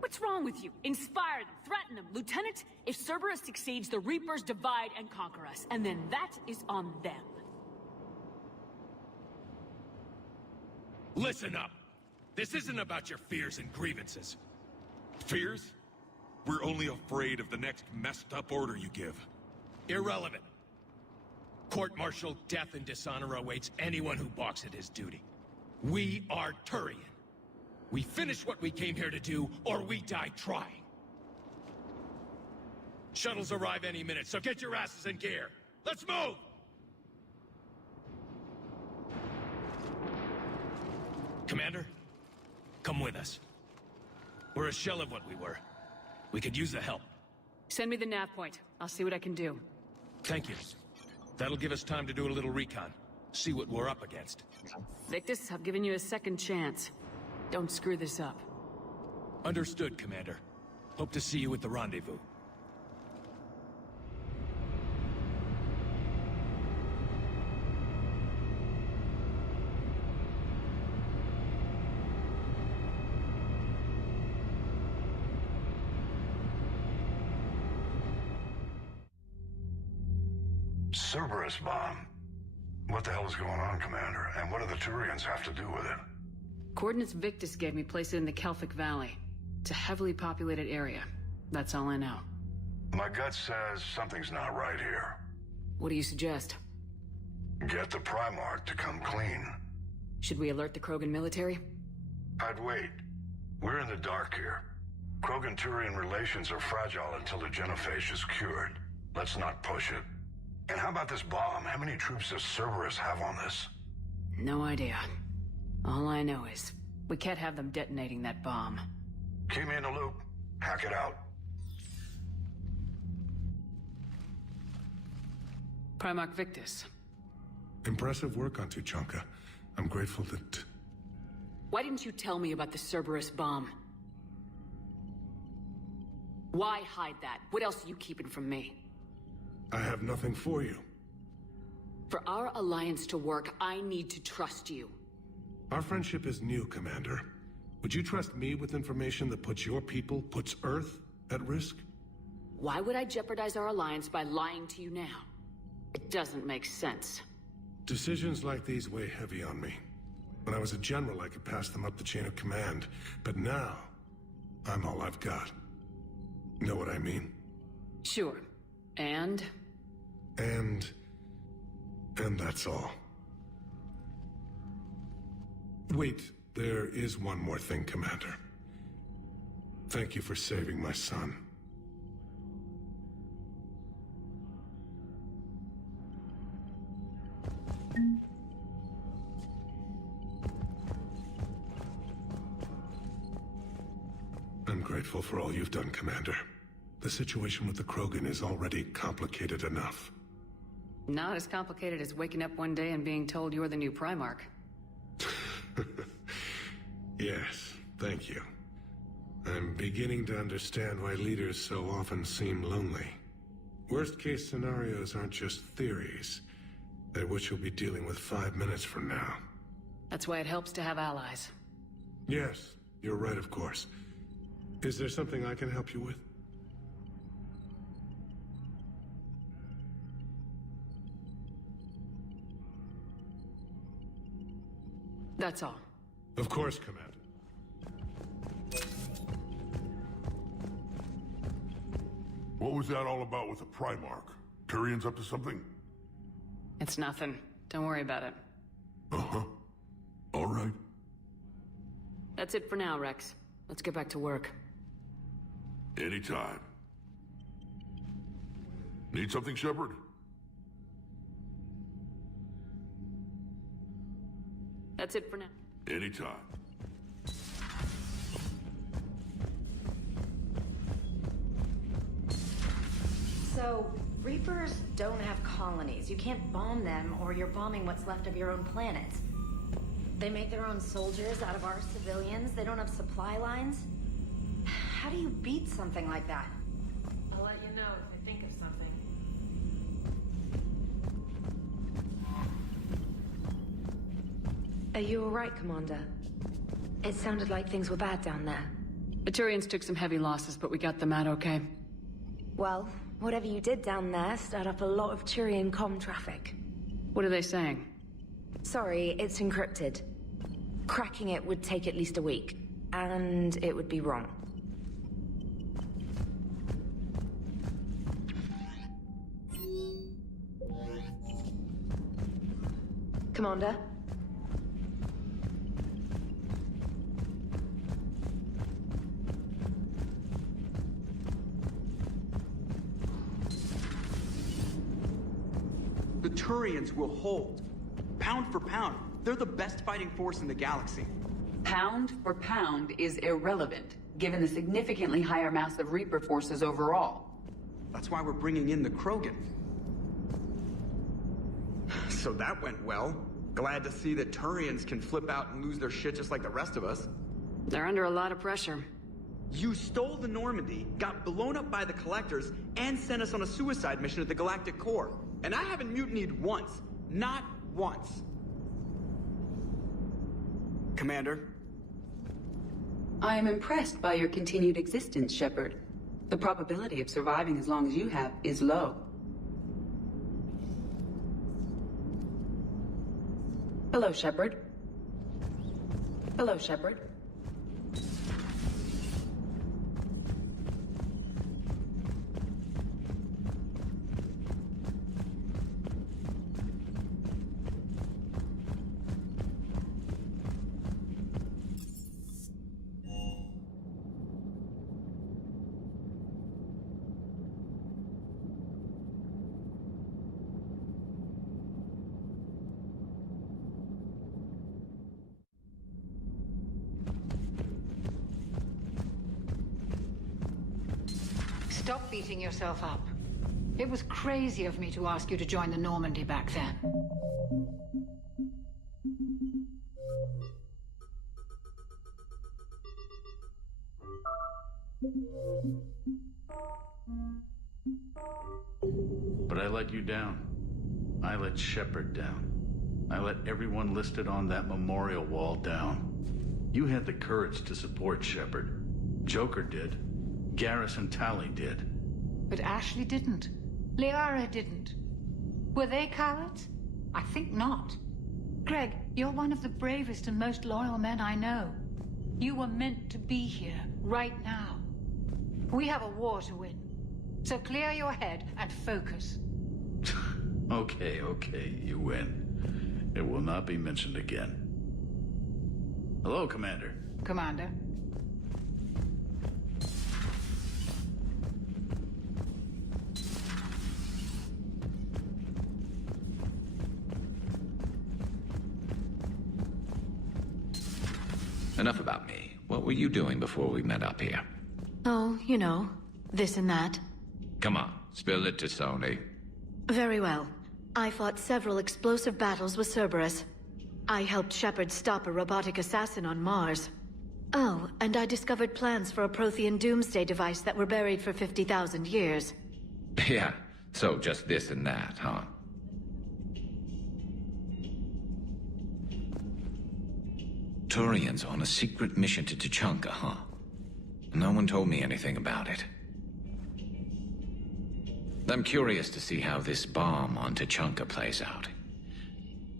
What's wrong with you? Inspire them, threaten them. Lieutenant, if Cerberus succeeds, the Reapers divide and conquer us. And then that is on them. Listen up. This isn't about your fears and grievances. Fears? We're only afraid of the next messed up order you give. Irrelevant. Court-martial death and dishonor awaits anyone who balks at his duty. We are Turian. We finish what we came here to do, or we die trying. Shuttles arrive any minute, so get your asses in gear. Let's move! Commander, come with us. We're a shell of what we were. We could use the help. Send me the nav point. I'll see what I can do. Thank you. That'll give us time to do a little recon. See what we're up against. Victus, I've given you a second chance. Don't screw this up. Understood, Commander. Hope to see you at the rendezvous. Cerberus bomb. What the hell is going on, Commander? And what do the Turians have to do with it? Coordinates Victus gave me place it in the Kelphic Valley. It's a heavily populated area. That's all I know. My gut says something's not right here. What do you suggest? Get the Primarch to come clean. Should we alert the Krogan military? I'd wait. We're in the dark here. Krogan-Turian relations are fragile until the genophage is cured. Let's not push it. And how about this bomb? How many troops does Cerberus have on this? No idea. All I know is, we can't have them detonating that bomb. Keep me in the loop. Hack it out. Primarch Victus. Impressive work on Tuchanka. I'm grateful that... Why didn't you tell me about the Cerberus bomb? Why hide that? What else are you keeping from me? I have nothing for you. For our alliance to work, I need to trust you. Our friendship is new, Commander. Would you trust me with information that puts your people, puts Earth, at risk? Why would I jeopardize our alliance by lying to you now? It doesn't make sense. Decisions like these weigh heavy on me. When I was a general, I could pass them up the chain of command. But now, I'm all I've got. Know what I mean? Sure. And that's all. Wait, there is one more thing, Commander. Thank you for saving my son. I'm grateful for all you've done, Commander. The situation with the Krogan is already complicated enough. not as complicated as waking up one day and being told you're the new Primarch. Yes, thank you. I'm beginning to understand why leaders so often seem lonely. Worst-case scenarios aren't just theories. They're what you'll be dealing with 5 minutes from now. That's why it helps to have allies. Yes, you're right, of course. Is there something I can help you with? That's all. Of course, Commander. What was that all about with the Primarch? Turian's up to something? It's nothing. Don't worry about it. Uh-huh. All right. That's it for now, Rex. Let's get back to work. Anytime. Need something, Shepard? That's it for now. Anytime. So, Reapers don't have colonies. You can't bomb them, or you're bombing what's left of your own planet. They make their own soldiers out of our civilians. They don't have supply lines. How do you beat something like that? I'll let you know if I think of something. Are you alright, Commander? It sounded like things were bad down there. The Turians took some heavy losses, but we got them out okay. Well, whatever you did down there stirred up a lot of Turian comm traffic. What are they saying? Sorry, it's encrypted. Cracking it would take at least a week, and it would be wrong. Commander? The Turians will hold. Pound for pound, they're the best fighting force in the galaxy. Pound for pound is irrelevant, given the significantly higher mass of Reaper forces overall. That's why we're bringing in the Krogan. So that went well. Glad to see that Turians can flip out and lose their shit just like the rest of us. They're under a lot of pressure. You stole the Normandy, got blown up by the Collectors, and sent us on a suicide mission at the Galactic Core. And I haven't mutinied once. Not once. Commander? I am impressed by your continued existence, Shepard. The probability of surviving as long as you have is low. Hello, Shepard. Hello, Shepard. Stop beating yourself up. It was crazy of me to ask you to join the Normandy back then. But I let you down. I let Shepard down. I let everyone listed on that memorial wall down. You had the courage to support Shepard. Joker did. Garrison Talley did. But Ashley didn't. Liara didn't. Were they cowards? I think not. Greg, you're one of the bravest and most loyal men I know. You were meant to be here, right now. We have a war to win. So clear your head and focus. Okay, you win. It will not be mentioned again. Hello, Commander. Commander. Enough about me. What were you doing before we met up here? Oh, you know, this and that. Come on, spill it to Sony. Very well. I fought several explosive battles with Cerberus. I helped Shepard stop a robotic assassin on Mars. Oh, and I discovered plans for a Prothean doomsday device that were buried for 50,000 years. Yeah, so just this and that, huh? Turians on a secret mission to Tuchanka, huh? No one told me anything about it. I'm curious to see how this bomb on Tuchanka plays out.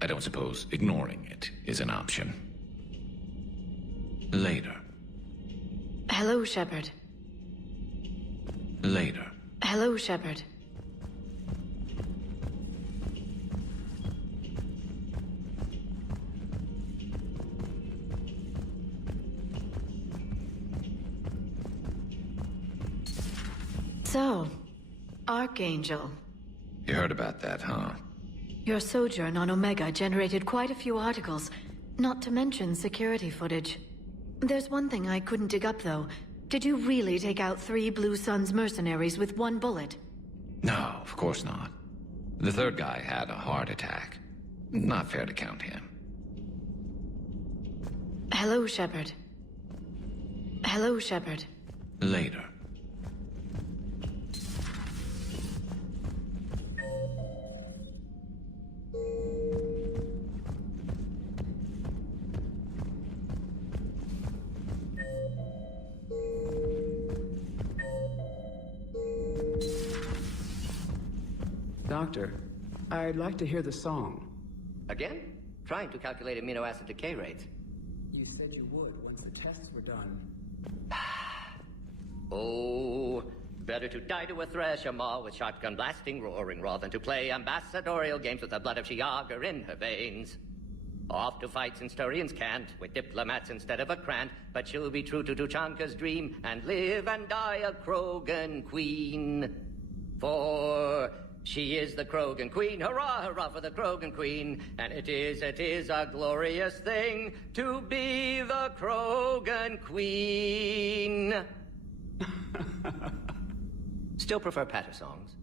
I don't suppose ignoring it is an option. Later. Hello, Shepard. Later. Hello, Shepard. So, Archangel. You heard about that, huh? Your sojourn on Omega generated quite a few articles, not to mention security footage. There's one thing I couldn't dig up, though. Did you really take out 3 Blue Suns mercenaries with 1 bullet? No, of course not. The third guy had a heart attack. Not fair to count him. Hello, Shepard. Hello, Shepard. Later. Doctor, I'd like to hear the song. Again? Trying to calculate amino acid decay rates. You said you would once the tests were done. Oh, better to die to a thresher maw with shotgun blasting roaring raw than to play ambassadorial games with the blood of Shiagar in her veins. Off to fight since Turians can't, with diplomats instead of a Krant, but she'll be true to Tuchanka's dream and live and die a Krogan queen. For she is the Krogan queen, hurrah, hurrah for the Krogan queen, and it is a glorious thing to be the Krogan queen. Still prefer patter songs?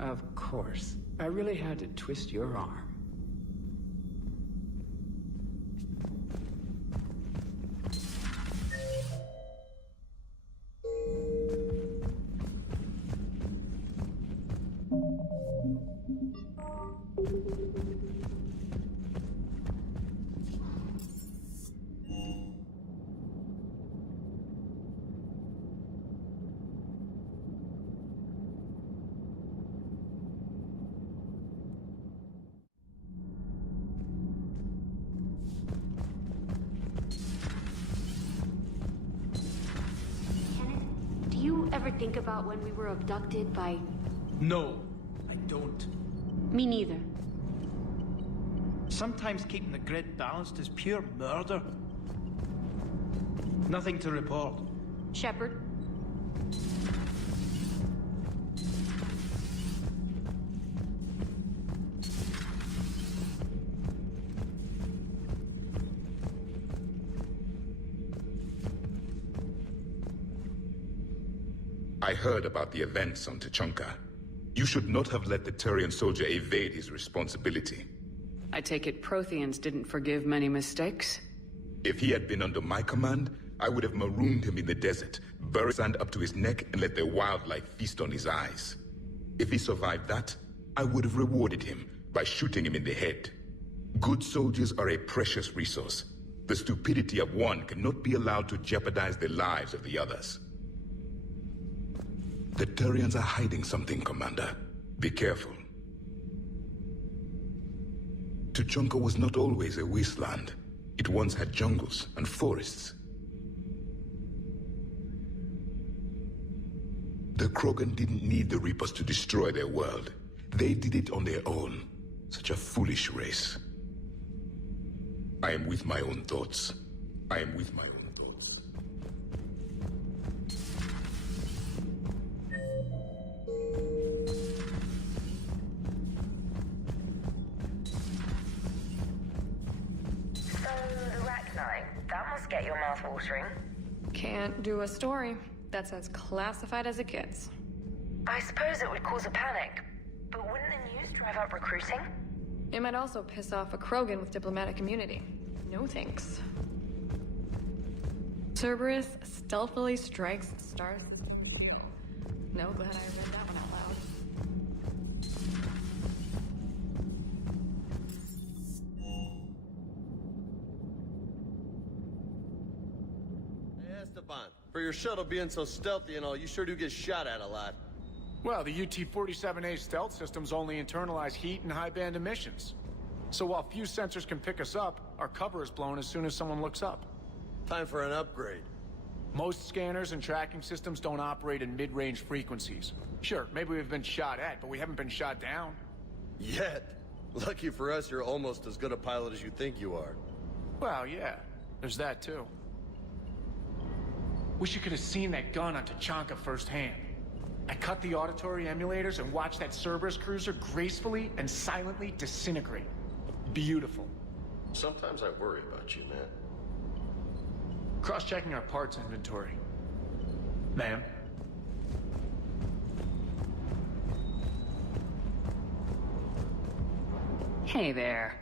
Of course. I really had to twist your arm. Ever think about when we were abducted by... No, I don't. Me neither. Sometimes keeping the grid balanced is pure murder. Nothing to report. Shepard? I heard about the events on Tuchanka. You should not have let the Turian soldier evade his responsibility. I take it Protheans didn't forgive many mistakes? If he had been under my command, I would have marooned him in the desert, buried sand up to his neck, and let the wildlife feast on his eyes. If he survived that, I would have rewarded him by shooting him in the head. Good soldiers are a precious resource. The stupidity of one cannot be allowed to jeopardize the lives of the others. The Turians are hiding something, Commander. Be careful. Tuchanka was not always a wasteland. It once had jungles and forests. The Krogan didn't need the Reapers to destroy their world. They did it on their own. Such a foolish race. I am with my own thoughts. I am with my own thoughts. So, Arachnite, that must get your mouth watering. Can't do a story. That's as classified as it gets. I suppose it would cause a panic, but wouldn't the news drive up recruiting? It might also piss off a Krogan with diplomatic immunity. No thanks. Cerberus stealthily strikes Star System. No, glad I read that one out loud. Hey, Esteban, for your shuttle being so stealthy and all, you sure do get shot at a lot. Well, the UT-47A stealth systems only internalize heat and high-band emissions. So while few sensors can pick us up, our cover is blown as soon as someone looks up. Time for an upgrade. Most scanners and tracking systems don't operate in mid-range frequencies. Sure, maybe we've been shot at, but we haven't been shot down. Yet. Lucky for us, you're almost as good a pilot as you think you are. Well, yeah. There's that, too. Wish you could have seen that gun on Tuchanka firsthand. I cut the auditory emulators and watched that Cerberus cruiser gracefully and silently disintegrate. Beautiful. Sometimes I worry about you, man. Cross-checking our parts inventory. Ma'am? Hey there.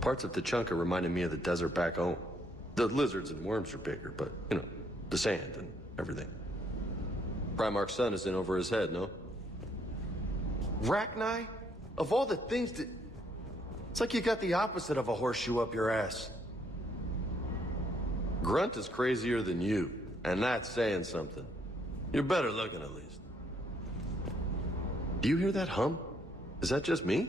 Parts of Tuchanka reminded me of the desert back home. The lizards and worms are bigger, but, you know, the sand and everything. Primarch's son is in over his head, no? Rachni? Of all the things that... It's like you got the opposite of a horseshoe up your ass. Grunt is crazier than you, and that's saying something. You're better looking, at least. Do you hear that hum? Is that just me?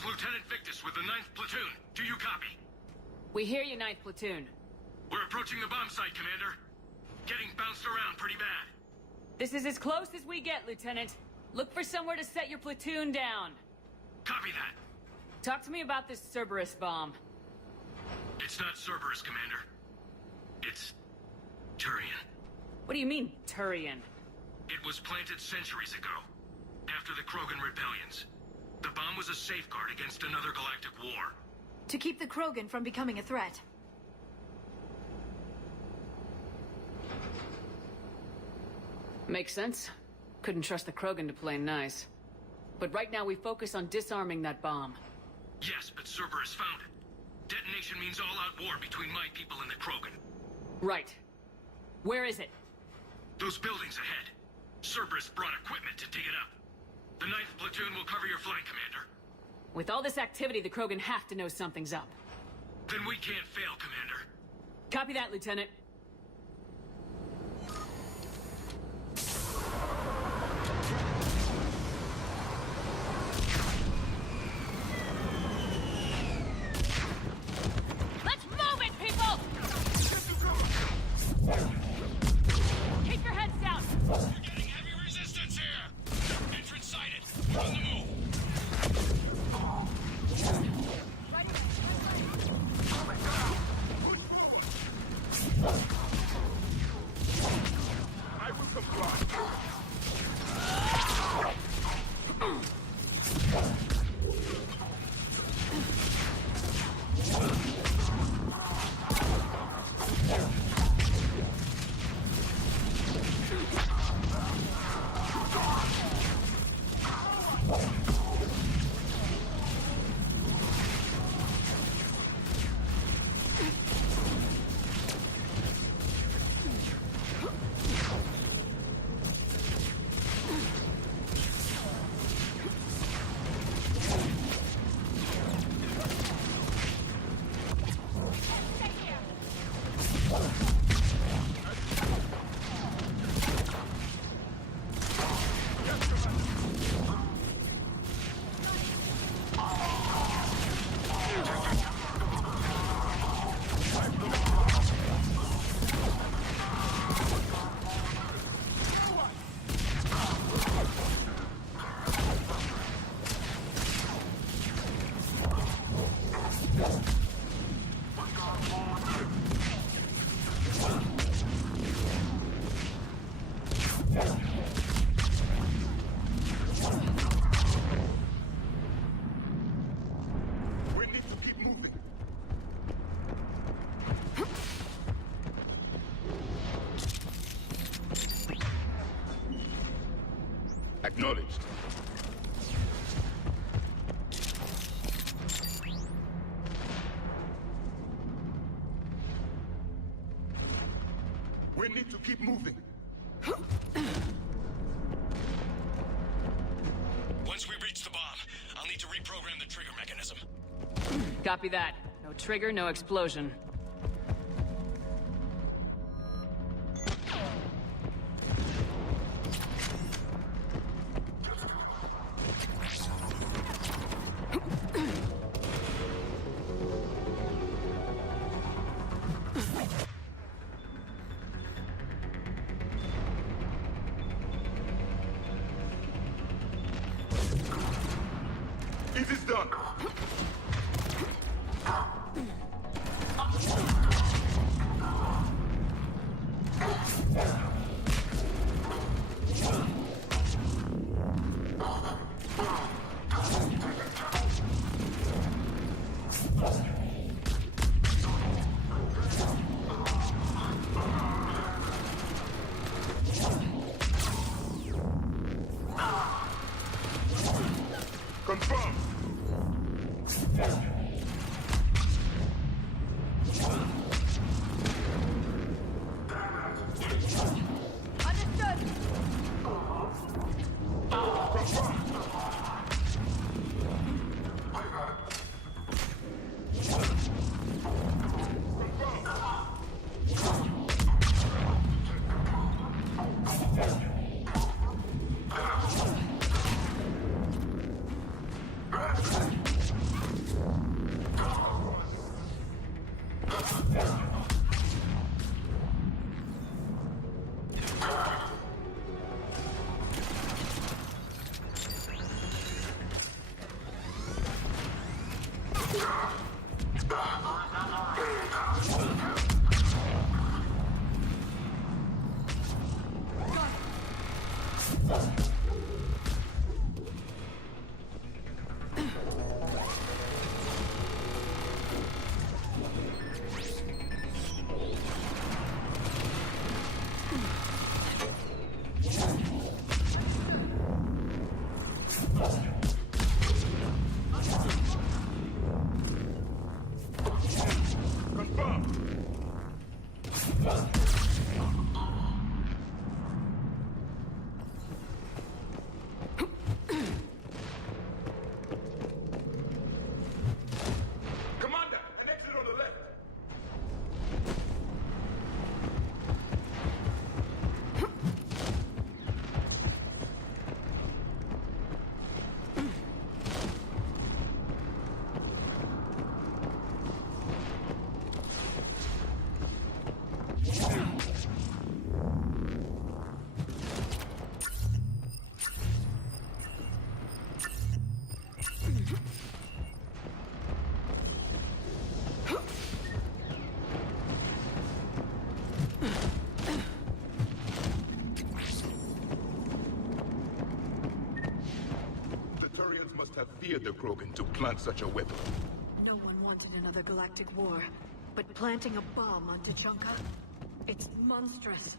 is Lieutenant Victus with the 9th Platoon. Do you copy? We hear you, 9th Platoon. We're approaching the bomb site, Commander. Getting bounced around pretty bad. This is as close as we get, Lieutenant. Look for somewhere to set your platoon down. Copy that. Talk to me about this Cerberus bomb. It's not Cerberus, Commander. It's Turian. What do you mean, Turian? It was planted centuries ago, after the Krogan rebellions. The bomb was a safeguard against another galactic war. To keep the Krogan from becoming a threat. Makes sense. Couldn't trust the Krogan to play nice. But right now we focus on disarming that bomb. Yes, but Cerberus found it. Detonation means all-out war between my people and the Krogan. Right. Where is it? Those buildings ahead. Cerberus brought equipment to dig it up. The 9th Platoon will cover your flank, Commander. With all this activity, the Krogan have to know something's up. Then we can't fail, Commander. Copy that, Lieutenant. Let's move it, people! Keep your heads down! We're getting heavy resistance here! Entrance sighted! On the move! I will comply. Acknowledged. We need to keep moving. Once we reach the bomb, I'll need to reprogram the trigger mechanism. Copy that. No trigger, no explosion. It is done. Confirmed. Have feared the Krogan to plant such a weapon. No one wanted another galactic war, but planting a bomb on Tuchanka? It's monstrous.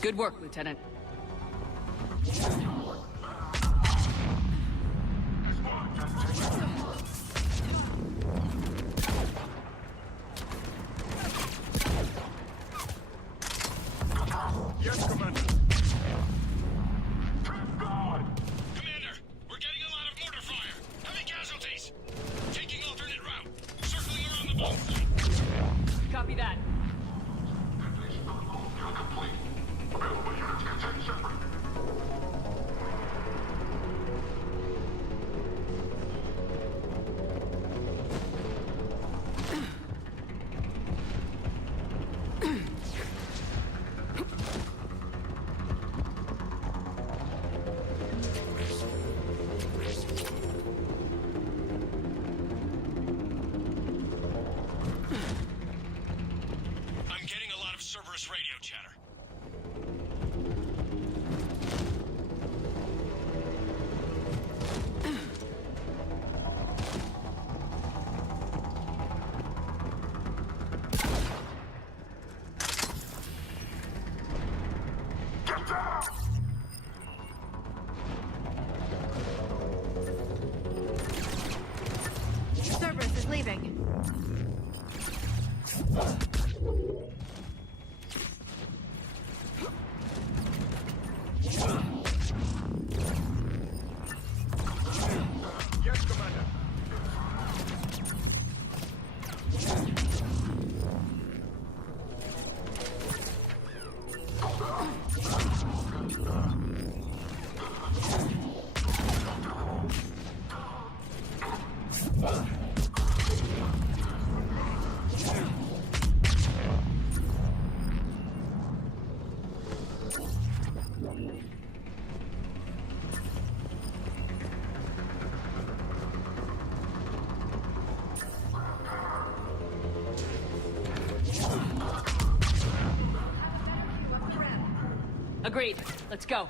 Good work, Lieutenant. Yes, Commander. Keep going! Commander, we're getting a lot of mortar fire. Heavy casualties. Taking alternate route. Circling around the bomb site. Copy that. Complete. Available units can take Shepard. I'm getting a lot of Cerberus radio chatter. Cerberus is leaving. Yes, Commander. Agreed. Let's go.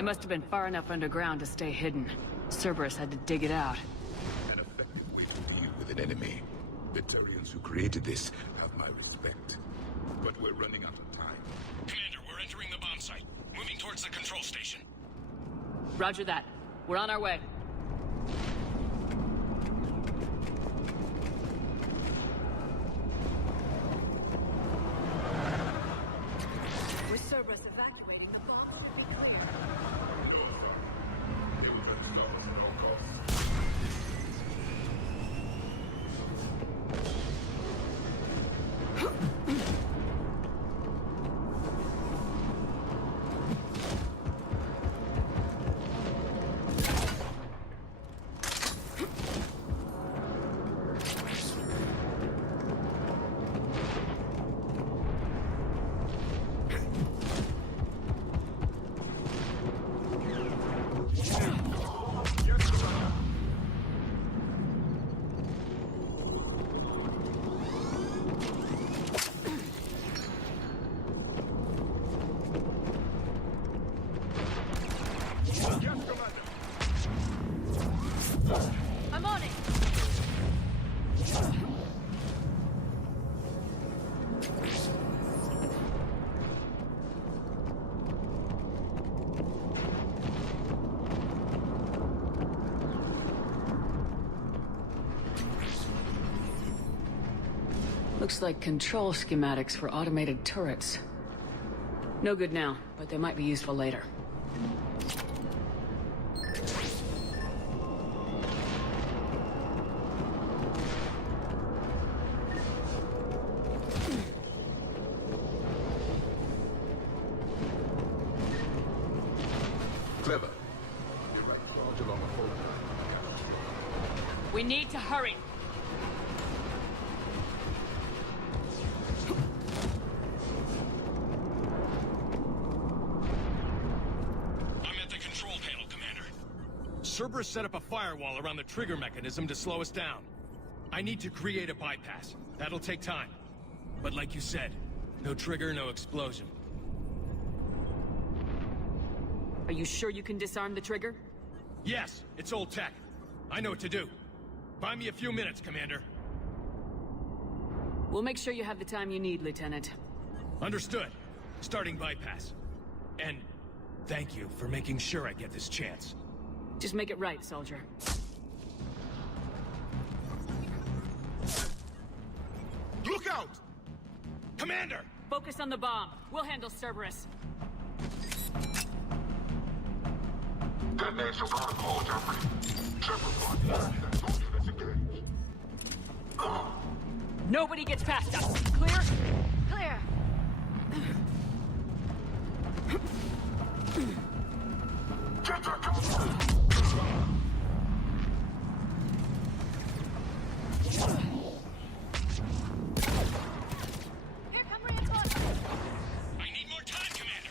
It must have been far enough underground to stay hidden. Cerberus had to dig it out. An effective way to deal with an enemy. The Turians who created this have my respect. But we're running out of time. Commander, we're entering the bomb site. Moving towards the control station. Roger that. We're on our way. With Cerberus evacuating, the bomb will be clear. I'm on it! Looks like control schematics for automated turrets. No good now, but they might be useful later. Clever. You're right to charge along a whole. We need to hurry. I'm at the control panel, Commander. Cerberus set up a firewall around the trigger mechanism to slow us down. I need to create a bypass. That'll take time. But like you said, no trigger, no explosion. Are you sure you can disarm the trigger? Yes, it's old tech. I know what to do. Buy me a few minutes, Commander. We'll make sure you have the time you need, Lieutenant. Understood. Starting bypass. And thank you for making sure I get this chance. Just make it right, soldier. Look out! Commander! Focus on the bomb. We'll handle Cerberus. Detonation protocol, Jeffrey. Nobody gets past us. Clear? Clear! Here come reinforcements. I need more time, Commander!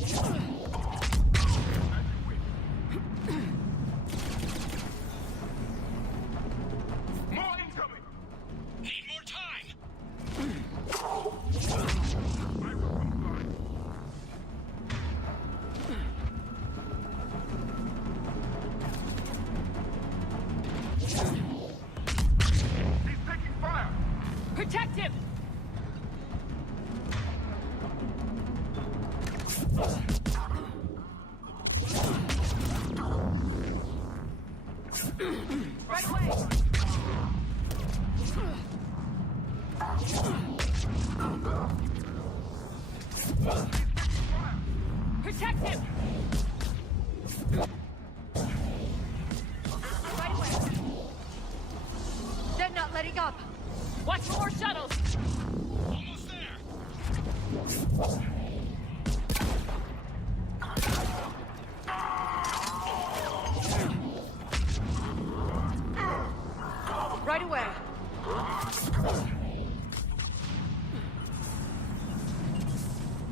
Yes, Commander. More incoming. Need more time! I will comply. He's taking fire. Protect him! Right way! Protect him! Right away.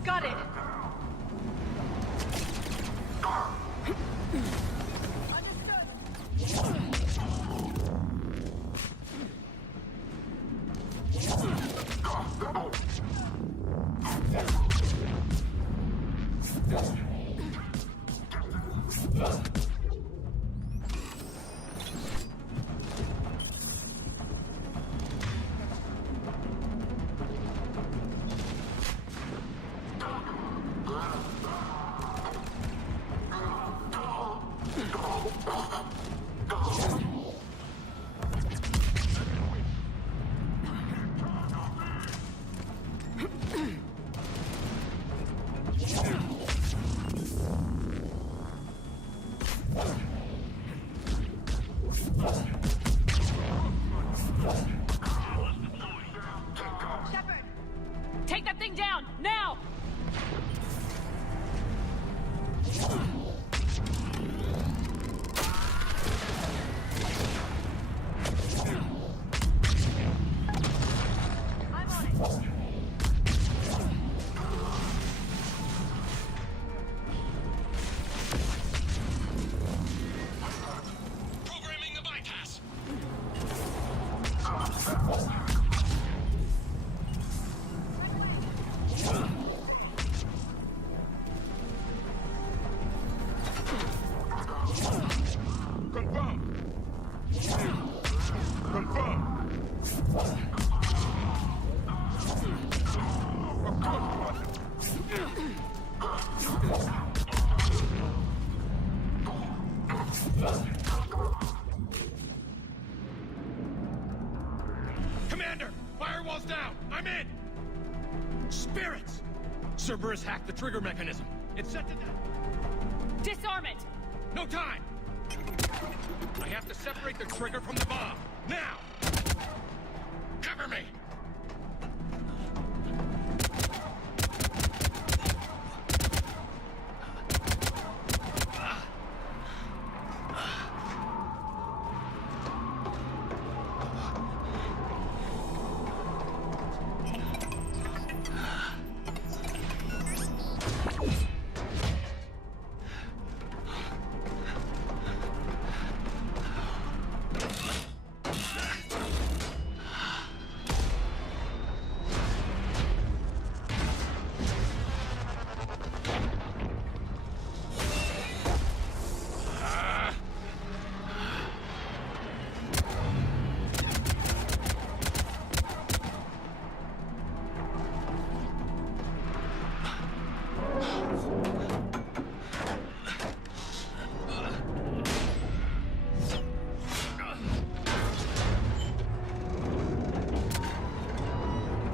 Got it. Take that thing down, now! Programming the bypass. Commander, firewall's down. I'm in. Spirits. Cerberus hacked the trigger mechanism. It's set to death. Disarm it! No time. I have to separate the trigger from the bomb. Now. Cover me.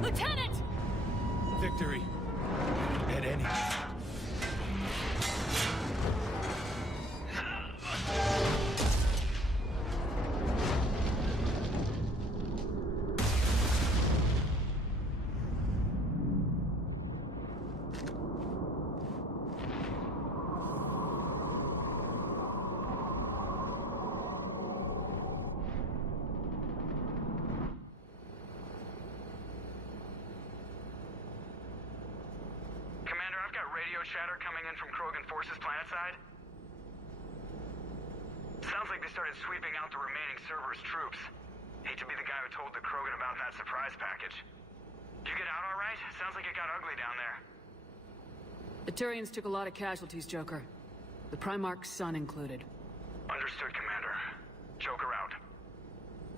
Lieutenant! Victory. At any. Commander, I've got radio chatter coming in from Krogan forces planetside. Sounds like they started sweeping out the remaining Cerberus troops. Hate to be the guy who told the Krogan about that surprise package. You get out all right? Sounds like it got ugly down there. The Turians took a lot of casualties, Joker. The Primarch's son included. Understood, Commander. Joker out.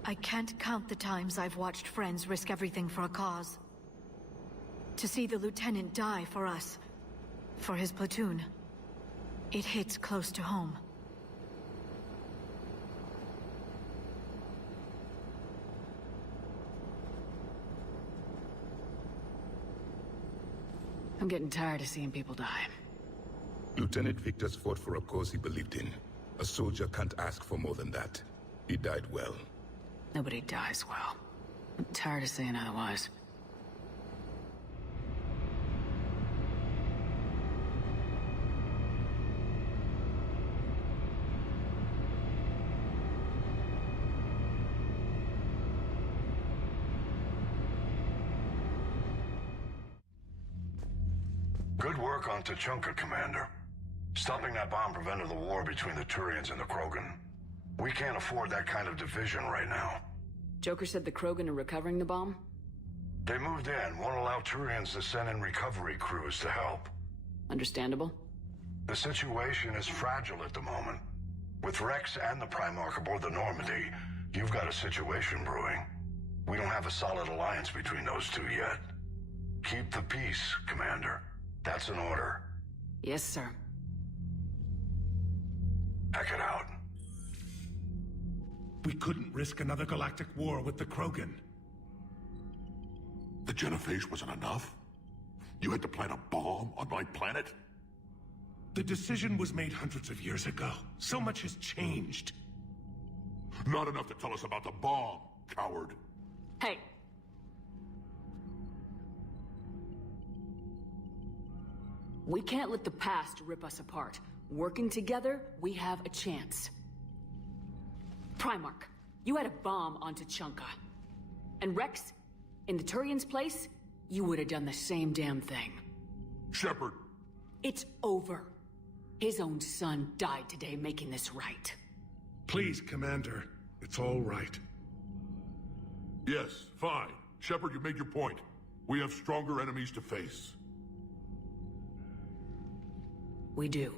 I can't count the times I've watched friends risk everything for a cause. To see the Lieutenant die for us, for his platoon, it hits close to home. I'm getting tired of seeing people die. Lieutenant Victor's fought for a cause he believed in. A soldier can't ask for more than that. He died well. Nobody dies well. I'm tired of saying otherwise. Good work on Tuchanka, Commander. Stopping that bomb prevented the war between the Turians and the Krogan. We can't afford that kind of division right now. Joker said the Krogan are recovering the bomb? They moved in, won't allow Turians to send in recovery crews to help. Understandable. The situation is fragile at the moment. With Rex and the Primarch aboard the Normandy, you've got a situation brewing. We don't have a solid alliance between those two yet. Keep the peace, Commander. That's an order. Yes, sir. Pack it out. We couldn't risk another galactic war with the Krogan. The Genophage wasn't enough? You had to plant a bomb on my planet? The decision was made hundreds of years ago. So much has changed. Not enough to tell us about the bomb, coward. Hey. We can't let the past rip us apart. Working together, we have a chance. Primarch, you had a bomb on Tuchanka. And Rex, in the Turian's place, you would have done the same damn thing. Shepard! It's over. His own son died today making this right. Please, Commander. It's all right. Yes, fine. Shepard, you made your point. We have stronger enemies to face. We do.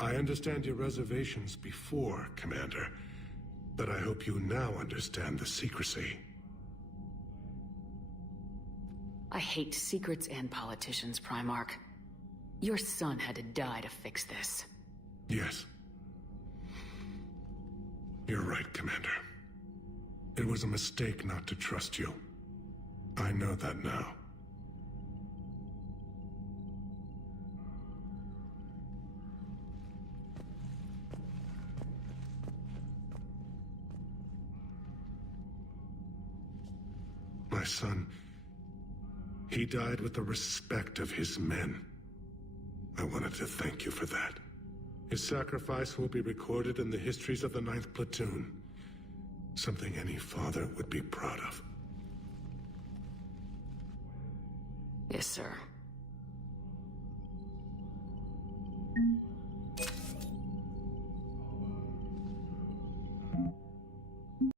I understand your reservations before, Commander, but I hope you now understand the secrecy. I hate secrets and politicians, Primarch. Your son had to die to fix this. Yes. You're right, Commander. It was a mistake not to trust you. I know that now. My son, he died with the respect of his men. I wanted to thank you for that. His sacrifice will be recorded in the histories of the 9th Platoon. Something any father would be proud of. Yes, sir.